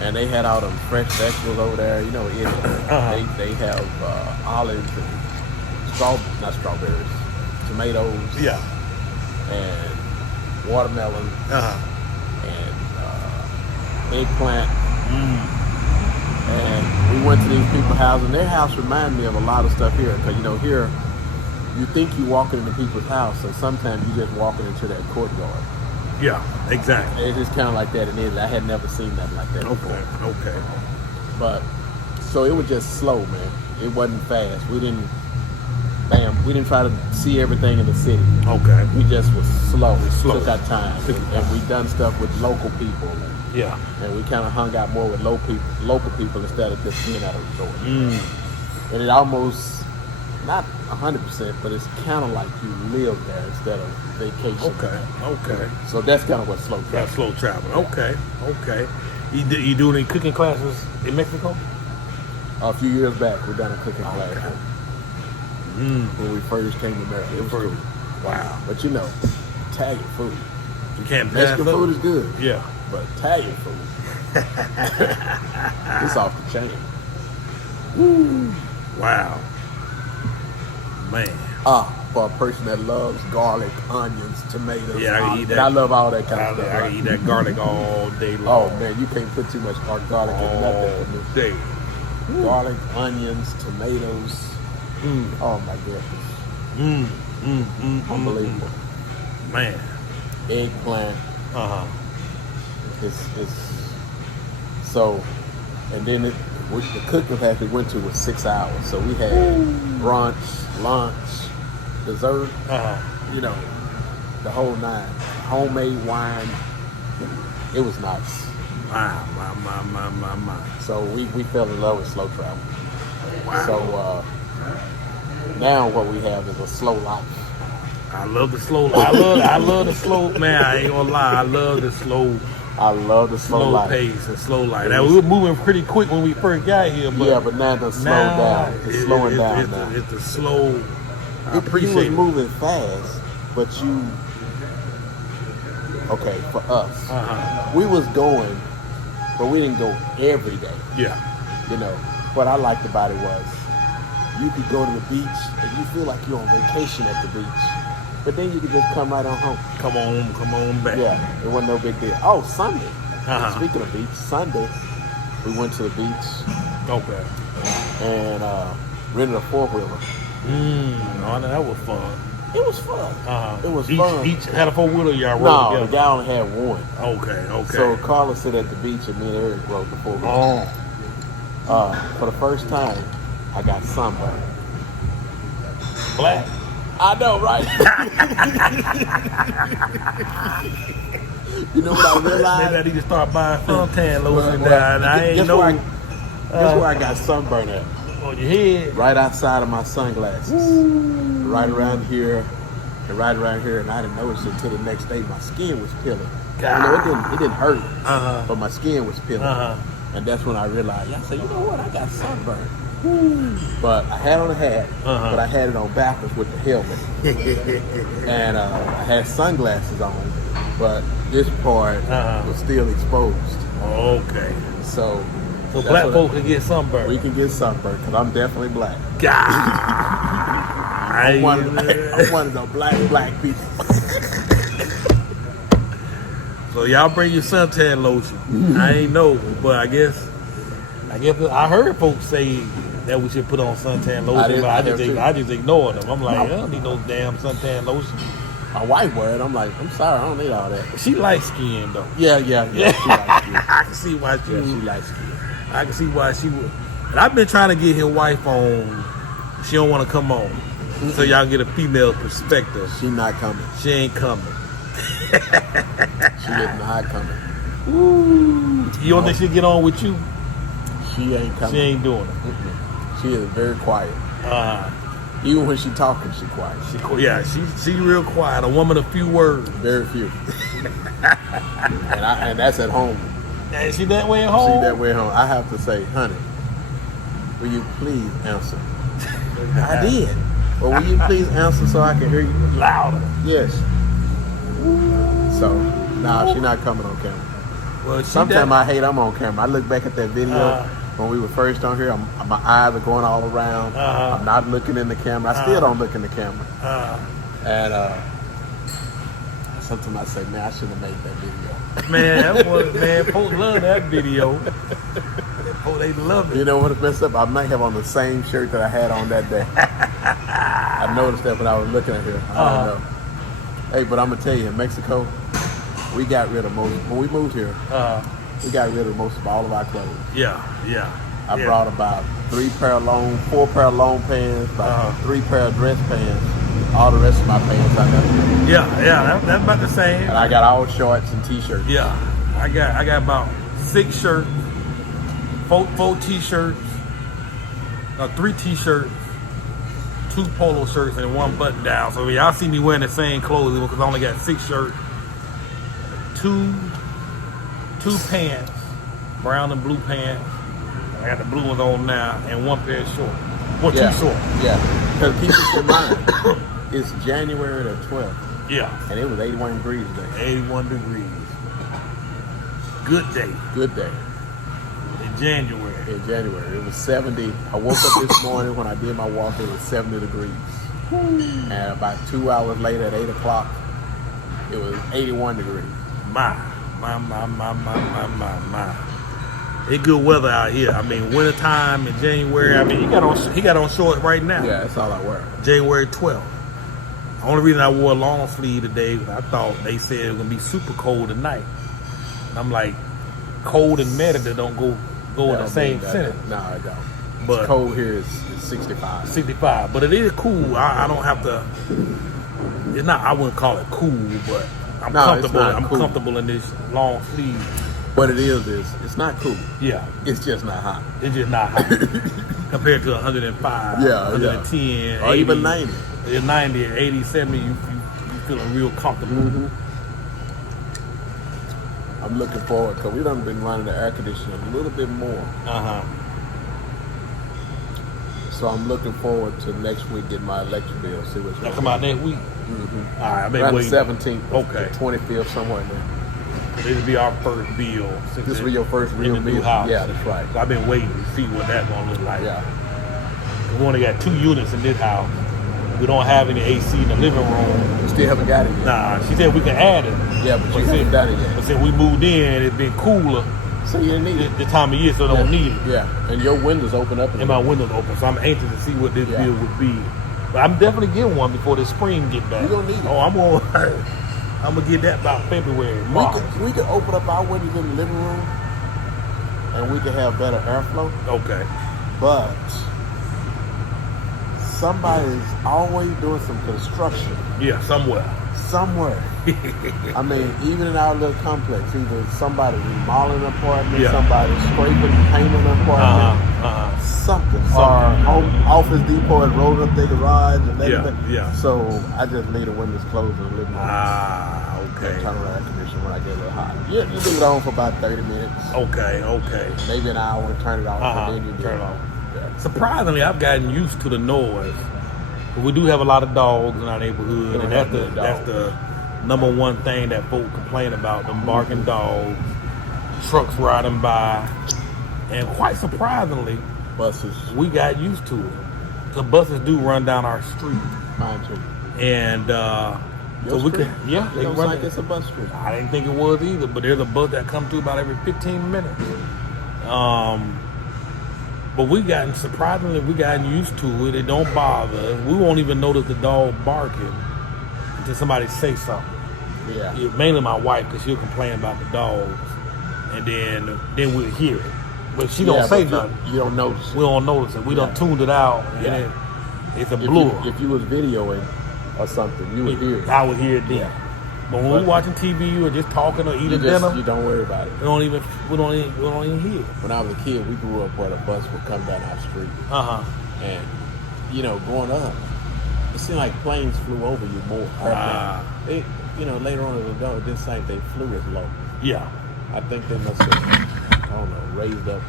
And they had all them fresh vegetables over there. You know, they have olives and not strawberries, tomatoes. Yeah. And watermelon. And eggplant. And we went to these people's houses, and their house reminded me of a lot of stuff here. Because, you know, here, you think you're walking into people's house, so sometimes you're just walking into that courtyard. Yeah, exactly. It's just kind of like that in Italy. I had never seen nothing like that before. Okay. But, so it was just slow, man. It wasn't fast. We didn't try to see everything in the city. Okay. We just was slow. Took our time. And we done stuff with local people. Yeah. And we kind of hung out more with local people instead of just being at a resort. And it almost, not 100%, but it's kind of like you live there instead of vacation. Okay. So that's kind of what slow travel. That's slow travel. Okay. You doing any cooking classes in Mexico? A few years back, we done a cooking class. When we first came to Merida. It was cool. Wow. But you know, Italian food. You can't pass Mexican food is good. Yeah. But Italian food, it's off the chain. Wow. Man. For a person that loves garlic, onions, tomatoes. Yeah, I can eat that. I love all that kind of stuff. I can eat that garlic all day long. Oh man, you can't put too much garlic in nothing for me. Day. Garlic, onions, tomatoes. Oh my goodness. Unbelievable. Man. Eggplant. It's so, and then the cooking class we went to was 6 hours. So we had brunch, lunch, dessert, you know, the whole nine. Homemade wine. It was nice. Wow, my. So we fell in love with slow travel. Wow. So now what we have is a slow life. I love the slow life. I love the slow, man, I ain't gonna lie. I love the slow life. Pace and slow life. Now we were moving pretty quick when we first got here, but but now it's slowed down. It's slowing down now. It's the slow. I appreciate you was it. moving fast, but for us, we was going, but we didn't go every day. Yeah. You know, what I liked about it was you could go to the beach and you feel like you're on vacation at the beach. But then you could just come right on home. Come on back. Yeah, it wasn't no big deal. Oh, Sunday. Speaking of beach, Sunday, we went to the beach. Okay. And rented a 4-wheeler. That was fun. It was fun. It was fun. Each had a 4-wheeler, y'all rode No, together? the guy only had one. Okay. So Carla sit at the beach and me and Eric rode the 4-wheeler. For the first time, I got sunburned. Black? I know, right? You know what I realized? Maybe I need to start buying suntan lotion now. I ain't know. Guess where I got sunburn at? On your head. Right outside of my sunglasses. Right around here and right around here. And I didn't notice it until the next day. My skin was peeling. You know, it didn't hurt, but my skin was peeling. And that's when I realized, I said, you know what? I got sunburn. But I had on a hat, but I had it on backwards with the helmet. And I had sunglasses on, but this part was still exposed. Okay. So black folks can get sunburned. We can get sunburned, because I'm definitely black. God. I'm one of the black people. So y'all bring your suntan lotion. I ain't know, but I guess I heard folks say that we should put on suntan lotion, but I just ignored them. I'm like, I don't need no damn suntan lotion. My wife wear it. I'm like, I'm sorry, I don't need all that. She light skinned though. Yeah. She light skinned. I can see why she light skinned. I can see why she would. And I've been trying to get his wife on. She don't want to come on, so y'all get a female perspective. She not coming. She ain't coming. She is not coming. Ooh. You don't think she'll get on with you? She ain't coming. She ain't doing it. She is very quiet. Even when she talking, she quiet. She real quiet. A woman of few words. Very few. and that's at home. Is she that way at home? She that way at home. I have to say, honey, will you please answer? I did. But will you please answer so I can hear you? Louder. Yes. So, nah, she's not coming on camera. Well, sometimes I hate I'm on camera. I look back at that video when we were first on here. My eyes are going all around. I'm not looking in the camera. I still don't look in the camera. And sometimes I say, man, I should have made that video. Man, folks love that video. Oh, they love it. You know what messed up? I might have on the same shirt that I had on that day. I noticed that when I was looking at here. I don't know. Hey, but I'm gonna tell you, in Mexico, we got rid of most. When we moved here, we got rid of most of all of our clothes. I brought about 4 pair of long pants, about 3 pair of dress pants. All the rest of my pants I got. That's about the same. And I got all shorts and t-shirts. Yeah, I got about 6 shirts, 4 t-shirts, 3 t-shirts, 2 polo shirts, and 1 button down. So y'all see me wearing the same clothes because I only got 6 shirts, 2 pants, brown and blue pants. I got the blue ones on now, and 1 pair of shorts. Well, 2 shorts. Yeah, because keep this in mind, it's January the 12th. Yeah. And it was 81 degrees today. 81 degrees. Good day. Good day. In January. It was 70. I woke up this morning when I did my walk, it was 70 degrees. And about 2 hours later at 8 o'clock, it was 81 degrees. My. It's good weather out here. I mean, wintertime in January. I mean, he got on shorts right now. Yeah, that's all I wear. January 12th. The only reason I wore a long sleeve today was I thought they said it was gonna be super cold tonight. And I'm like, cold and Merida don't go in the same sentence. No, I don't. But it's cold here is 65. 65, but it is cool. I don't have to. It's not. I wouldn't call it cool, but I'm comfortable. I'm comfortable in this long sleeve. What it is it's not cool. Yeah. It's just not hot. It's just not hot. Compared to 105, 110, or 80, even 90. 90, 80, 70, you feeling real comfortable. Mm-hmm. I'm looking forward, because we done been running the air conditioner a little bit more. So I'm looking forward to next week getting my electric bill, see what's That come out next week? Mm-hmm. All right, I've been around waiting. the 17th, okay. the 25th, somewhere in there. This will be our first bill. This will be your first real in the bill? new house. Yeah, that's right. So I've been waiting to see what that's going to look like. Yeah. We only got 2 units in this house. We don't have any AC in the living room. You still haven't got it yet? Nah, she said we can add it. Yeah, but you haven't done it yet. But since we moved in, it's been cooler. So you didn't need it. The time of year, so I don't need it. Yeah, and your windows open up. And my windows open, so I'm anxious to see what this bill would be. But I'm definitely getting one before the spring get back. You don't need it. Oh, I'm gonna get that about February, March. We could open up our windows in the living room, and we could have better airflow. Okay. But somebody's always doing some construction. Yeah, somewhere. I mean, even in our little complex, either somebody remodeling an apartment, somebody scraping, painting an apartment, something. Or Office Depot had rolled up their garage and everything. So I just leave the windows closed in the living room. Okay. Turn on the air conditioner when I get a little hot. You leave it on for about 30 minutes. Okay. Maybe an hour and turn it off. And then you turn it off. Yeah. Surprisingly, I've gotten used to the noise. But we do have a lot of dogs in our neighborhood, and that's the number one thing that folks complain about, them barking dogs, trucks riding by, and quite surprisingly, buses. We got used to it. The buses do run down our street. Mine too. And so we can, they looks run. like it's a bus street. I didn't think it was either, but there's a bus that comes through about every 15 minutes. But we gotten used to it. It don't bother us. We won't even notice the dog barking until somebody say something. Yeah. Mainly my wife, because she'll complain about the dogs, and then we'll hear it. But she don't say nothing. You don't notice it. We don't notice it. We done tuned it out, and it's a blur. If you was videoing or something, you would hear it. I would hear it then. But when we're watching TV or just talking or eating dinner, you don't worry about it. We don't even hear it. When I was a kid, we grew up where the bus would come down our street. And growing up, it seemed like planes flew over you more. Later on as an adult, it didn't seem like they flew as low. Yeah. I think they must have, raised up.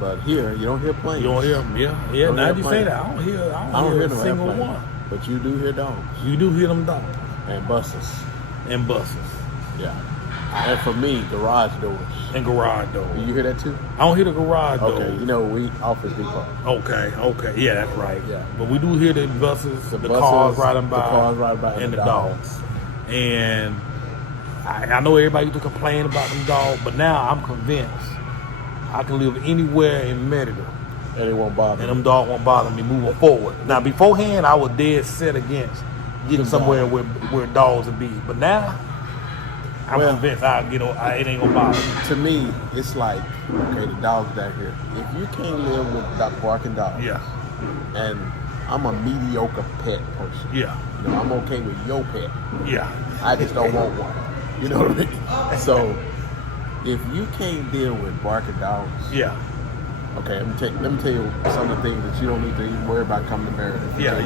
But here, you don't hear planes. You don't hear them. Yeah. Now you say that, I don't hear a single one. But you do hear dogs. You do hear them dogs. And buses. Yeah. And for me, garage doors. And garage doors. Do you hear that too? I don't hear the garage doors. Okay, you know, we Office Depot. Okay. Yeah, that's right. Yeah. But we do hear the buses, the buses, cars riding by, the cars riding by, and the dogs. And I know everybody used to complain about them dogs, but now I'm convinced I can live anywhere in Merida. And it won't bother And them dogs won't bother me moving forward. Now, beforehand, I was dead set against getting somewhere where dogs would be. But now, I'm convinced I'll get on. It ain't gonna bother me. To me, it's like, okay, the dog's down here. If you can't live with barking dogs, Yeah. and I'm a mediocre pet person. Yeah. You know, I'm okay with your pet. Yeah. I just don't want one. You know what I mean? So, if you can't deal with barking dogs, Yeah. okay, let me tell you some of the things that you don't need to even worry about coming to Merida. Yeah.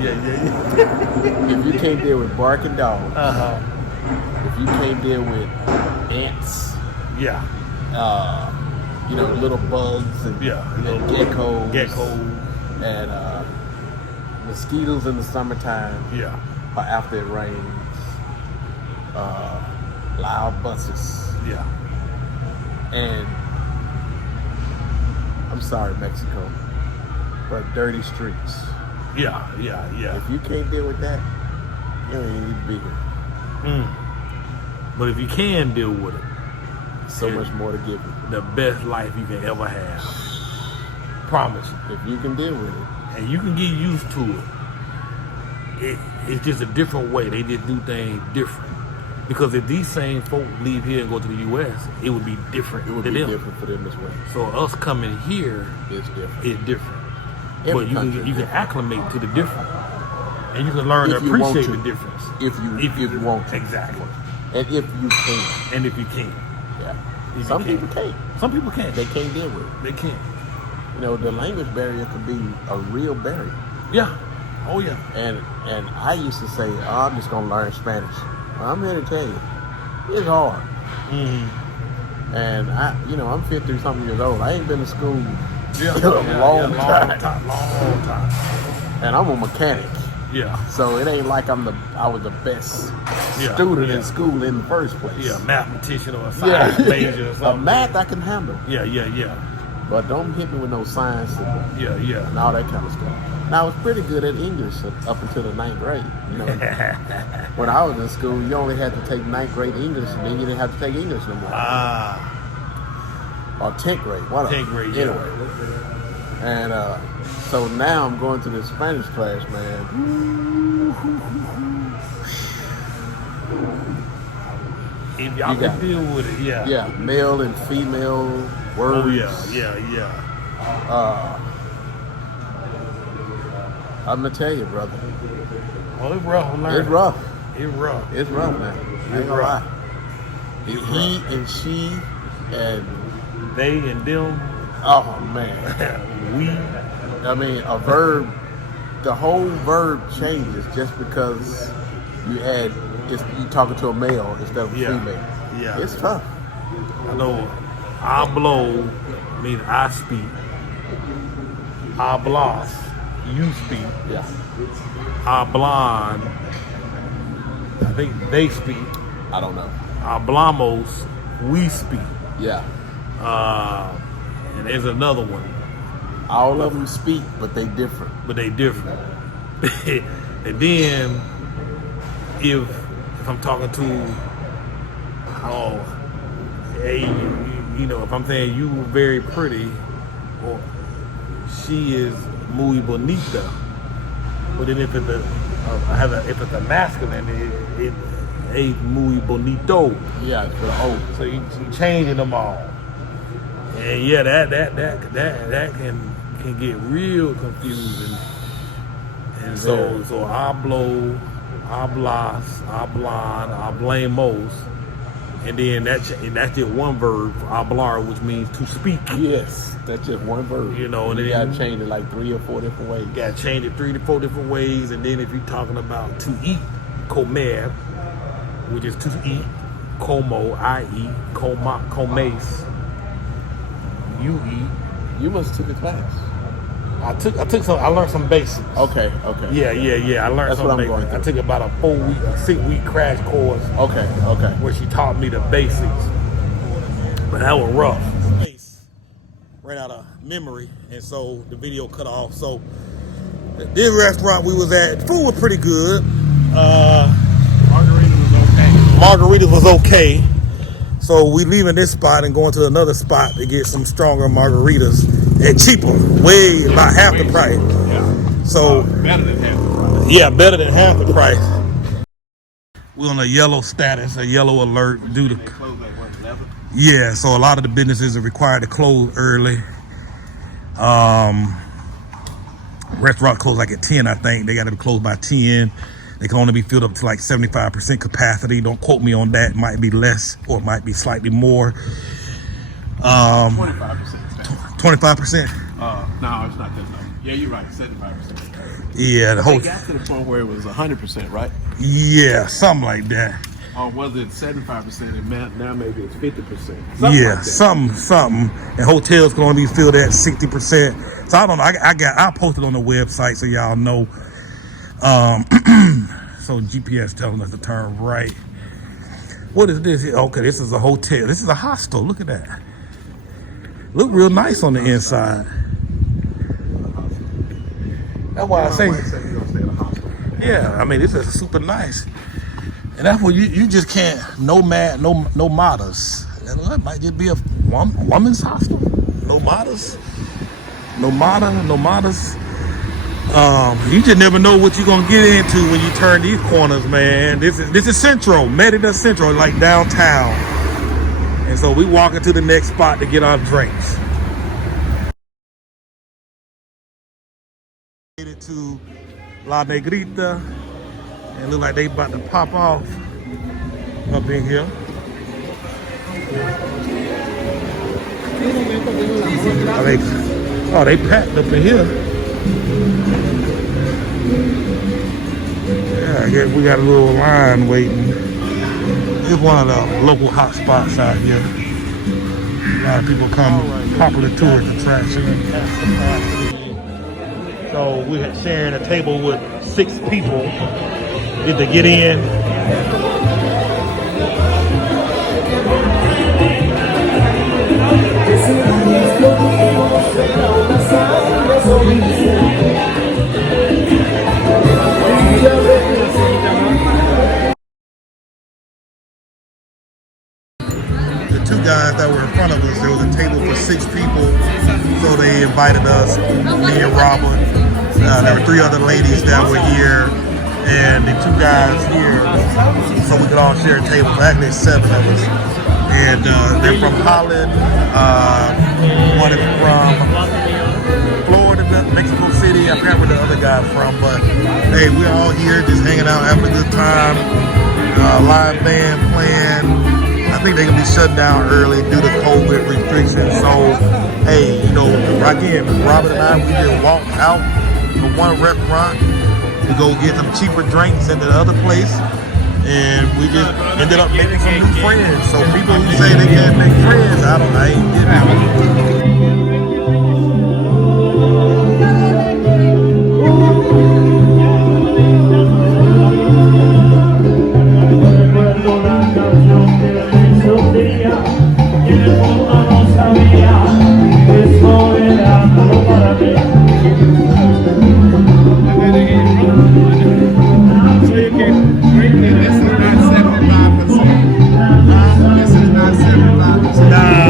If you can't deal with barking dogs, Uh-huh. if you can't deal with ants, Yeah. you know, little bugs and, Yeah. and geckos, Geckos. and mosquitoes in the summertime, Yeah. or after it rains, loud buses, Yeah. and I'm sorry, Mexico, but dirty streets. Yeah. If you can't deal with that, you don't even need to be here. But if you can deal with it, So much more to give you. the best life you can ever have. Promise you. If you can deal with it. And you can get used to it. It's just a different way. They just do things different. Because if these same folk leave here and go to the U.S., it would be different It would to be them. different for them as well. So us coming here It's different. is different. Every But you country can is different. acclimate to the different. And you can learn If to you want appreciate to. the difference. If you want to. Exactly. And if you can. And if you can. Yeah. If Some you people can't. Some people can't. They can't deal with it. They can't. You know, the language barrier could be a real barrier. Yeah. Oh, yeah. And I used to say, oh, I'm just gonna learn Spanish. Well, I'm here to tell you, it's hard. Mm-hmm. And I'm 50 something years old. I ain't been to school Yeah. in a long time. Long time. And I'm a mechanic. Yeah. So it ain't like I was the best Yeah, student yeah. in school in the first place. Yeah, mathematician or a science major or something. Math I can handle. Yeah. But don't hit me with no science and Yeah. all that kind of stuff. Now, I was pretty good at English up until the 9th grade. You know, when I was in school, you only had to take 9th grade English, and then you didn't have to take English no more. Or 10th grade, one of them. 10th grade, yeah. Anyway. And so now I'm going to this Spanish class, man. If y'all You got can deal with it, yeah. Yeah, male and female words. Oh, yeah. I'm gonna tell you, brother. Well, it's rough on learning. It's rough. It's rough. It's rough, man. I ain't gonna lie. He and she and They and them. oh man. We. I mean, a verb. The whole verb changes just because you talking to a male instead of a Yeah. female. Yeah. It's tough. I know. Hablo means I speak. Hablas, you speak. Yeah. Hablan, I think they speak. I don't know. Hablamos, we speak. Yeah. And there's another one, All of them speak, but they different. but they different. And then if I'm talking to, if I'm saying you were very pretty, or she is muy bonita, but then if it's a masculine, it is muy bonito. Yeah, it's for the old. So you changing them all, and yeah, that can get real confusing. And so hablo, hablas, hablan, hablemos, and then that's just one verb for hablar, which means to speak. Yes, that's just one verb. You know, and you then gotta change it like 3 or 4 different ways. you gotta change it 3 to 4 different ways. And then if you're talking about to eat, comer, which is to eat, como, I eat, comes, you eat. You must have took a class. I took some. I learned some basics. Okay. Yeah. I learned That's some what I'm basics. going through. I took about a 6-week crash course. Okay. Where she taught me the basics. But that was rough. Space ran out of memory, and so the video cut off. So this restaurant we was at, food was pretty good. Margaritas was okay. So we leaving this spot and going to another spot to get some stronger margaritas and cheaper, way about half the price. Yeah. So Better than half the price. Yeah, better than half the price. We're on a yellow status, a yellow alert due to. They close at what, 11? Yeah, so a lot of the businesses are required to close early. Restaurant closed like at 10, I think. They got to be closed by 10. They can only be filled up to like 75% capacity. Don't quote me on that. It might be less or it might be slightly more. 25%. 25%? No, it's not that number. Yeah, you're right. 75%. Yeah, the whole. They got to the point where it was 100%, right? Yeah, something like that. Or was it 75% and now maybe it's 50%? Yeah, something. And hotels can only be filled at 60%. So I don't know. I posted on the website so y'all know. So GPS telling us to turn right. What is this? Okay, this is a hotel. This is a hostel. Look at that. Look real nice on the inside. That's why I say. Yeah, I mean this is super nice. And that's what you just can't no matters. That might just be a woman's hostel. No matters. You just never know what you're gonna get into when you turn these corners, man. This is Central, Merida Central, like downtown. And so we walking to the next spot to get our drinks. Made it to La Negrita. And look like they about to pop off up in here. They packed up in here. Yeah, I guess we got a little line waiting. It's one of the local hot spots out here. A lot of people come, popular tourist attraction. So we had sharing a table with 6 people. Get to get in. The 2 guys that were in front of us, there was a table for 6 people, so they invited us, me and Robert. There were 3 other ladies that were here. And the 2 guys here, so we could all share a table. Actually, 7 of us. And they're from Holland. One is from Florida, Mexico City. I forgot where the other guy's from. But hey, we're all here just hanging out, having a good time. Live band playing. I think they're going to be shut down early due to COVID restrictions. So, hey, again, Robert and I, we just walked out from one restaurant to go get some cheaper drinks at the other place, and we just ended up making some new friends. So people who say they can't make friends, I ain't getting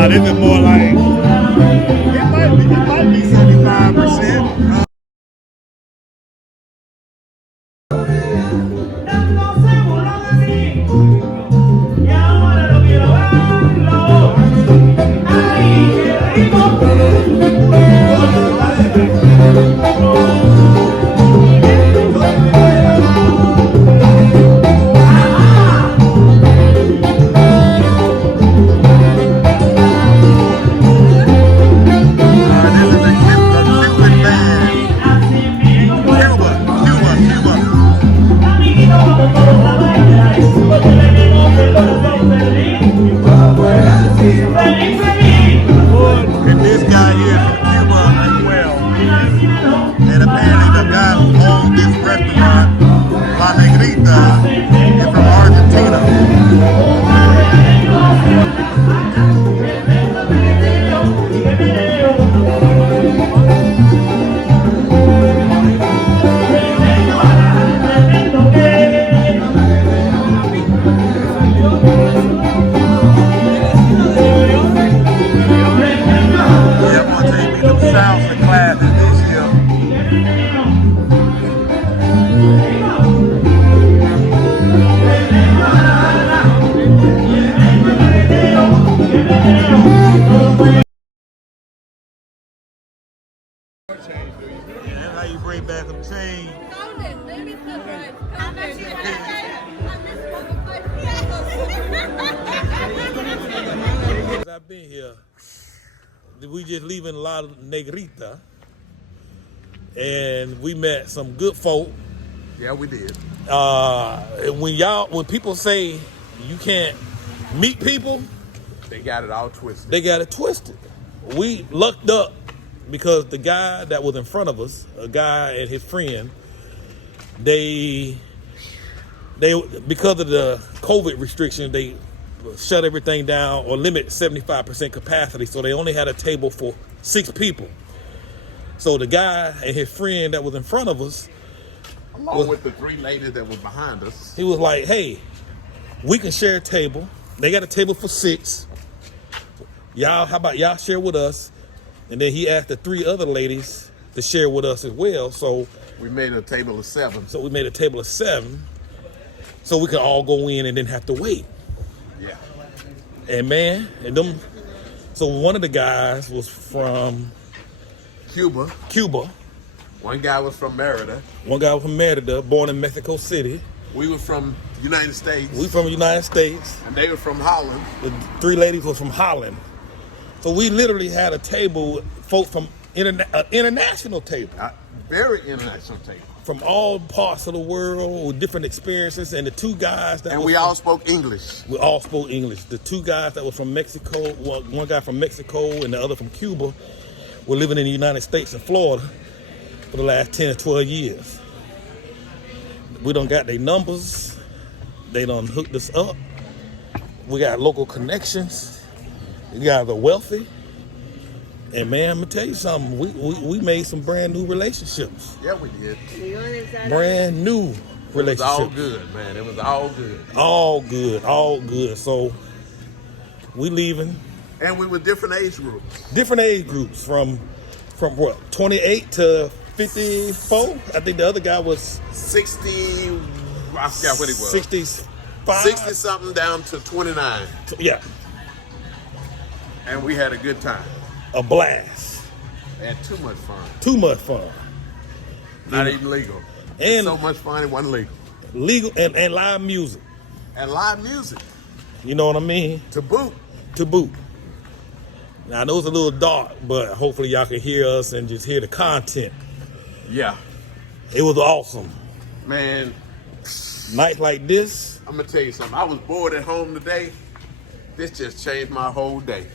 this is more like, it might be 75%. And this guy here from Cuba as well. change. Golden, let me surprise. How much you want to say? I've been here. We just leaving La Negrita, and we met some good folk. Yeah, we did. When people say you can't meet people, They got it all twisted. they got it twisted. We lucked up because the guy that was in front of us, a guy and his friend, they because of the COVID restriction, they shut everything down or limit 75% capacity. So they only had a table for 6 people. So the guy and his friend that was in front of us, Along with the 3 ladies that were behind us. he was like, hey, we can share a table. They got a table for 6. Y'all, how about y'all share with us? And then he asked the 3 other ladies to share with us as well. So We made a table of 7. we made a table of 7 so we could all go in and didn't have to wait. Yeah. And man, so one of the guys was from Cuba. One guy was from Merida. One guy was from Merida, born in Mexico City. We were from the United States. We from the United States. And they were from Holland. The 3 ladies were from Holland. So we literally had a table, folk from international table. Very international table. From all parts of the world with different experiences. And the 2 guys that And we all spoke English. We all spoke English. The 2 guys that was from Mexico, one guy from Mexico and the other from Cuba, were living in the United States and Florida for the last 10 or 12 years. We done got their numbers. They done hooked us up. We got local connections. We got the wealthy. And man, I'm gonna tell you something. We made some brand new relationships. Yeah, we did. Brand new relationships. It was all good, man. It was all good. All good. So we leaving. And we were different age groups. Different age groups from what, 28 to 54? I think the other guy was 60, I forgot what he was. 65. 60 something down to 29. Yeah, And we had a good time. a blast. Had too much fun. Too much fun. Not even legal. And so much fun it wasn't legal. Legal and live music. And live music. You know what I mean? To boot. Now I know it's a little dark, but hopefully y'all can hear us and just hear the content. Yeah. It was awesome. Man, Nights like this. I'm going to tell you something. I was bored at home today. This just changed my whole day.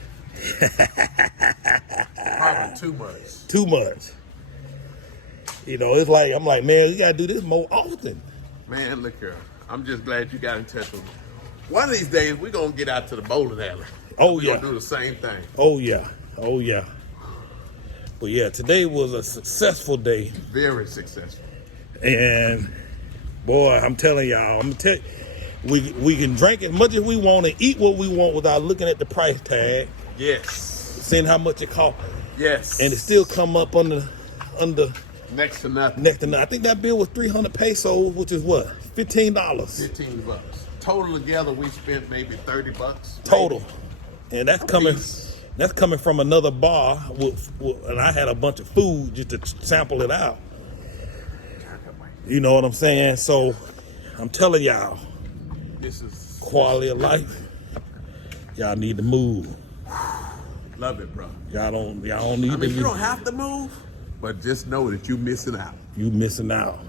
Probably too much. Too much. You know, it's like, I'm like, man, we gotta do this more often. Man, look here. I'm just glad you got in touch with me. One of these days, we're going to get out to the bowling alley. Oh, We're yeah. going to do the same thing. Oh, yeah. But yeah, today was a successful day. Very successful. And boy, I'm telling y'all, we can drink as much as we want and eat what we want without looking at the price tag, Yes. seeing how much it costs. Yes. And it still come up under Next to nothing. next to nothing. I think that bill was 300 pesos, which is what? $15. $15. Total together, we spent maybe $30. Total. And that's coming from another bar and I had a bunch of food just to sample it out. You know what I'm saying? So I'm telling y'all, This is quality of life. Y'all need to move. love it, bro. Y'all don't need I mean, to. you don't have to move, but just know that you're missing out. You missing out.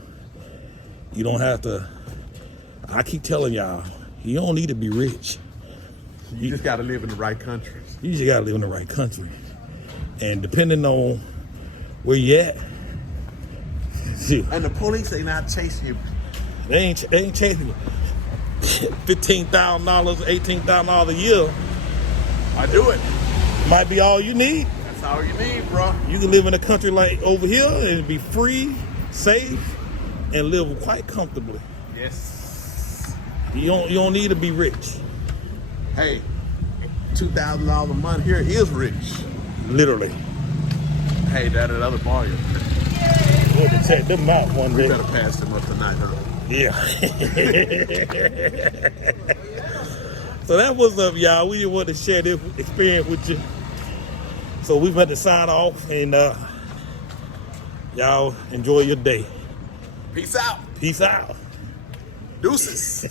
You don't have to. I keep telling y'all, you don't need to be rich. You just got to live in the right countries. You just gotta live in the right country. And depending on where you at, shoot, And the police ain't not chasing you. they ain't chasing you. $15,000, $18,000 a year I do it. might be all you need. That's all you need, bro. You can live in a country like over here and be free, safe, and live quite comfortably. Yes. You don't need to be rich. Hey, $2,000 a month here is rich. Literally. Hey, that another bar. We'll have to check them out one We day. better pass them up tonight, huh? Yeah. So that was up, y'all. We just wanted to share this experience with you. So we've had to sign off, and y'all enjoy your day. Peace out. Peace out. Deuces.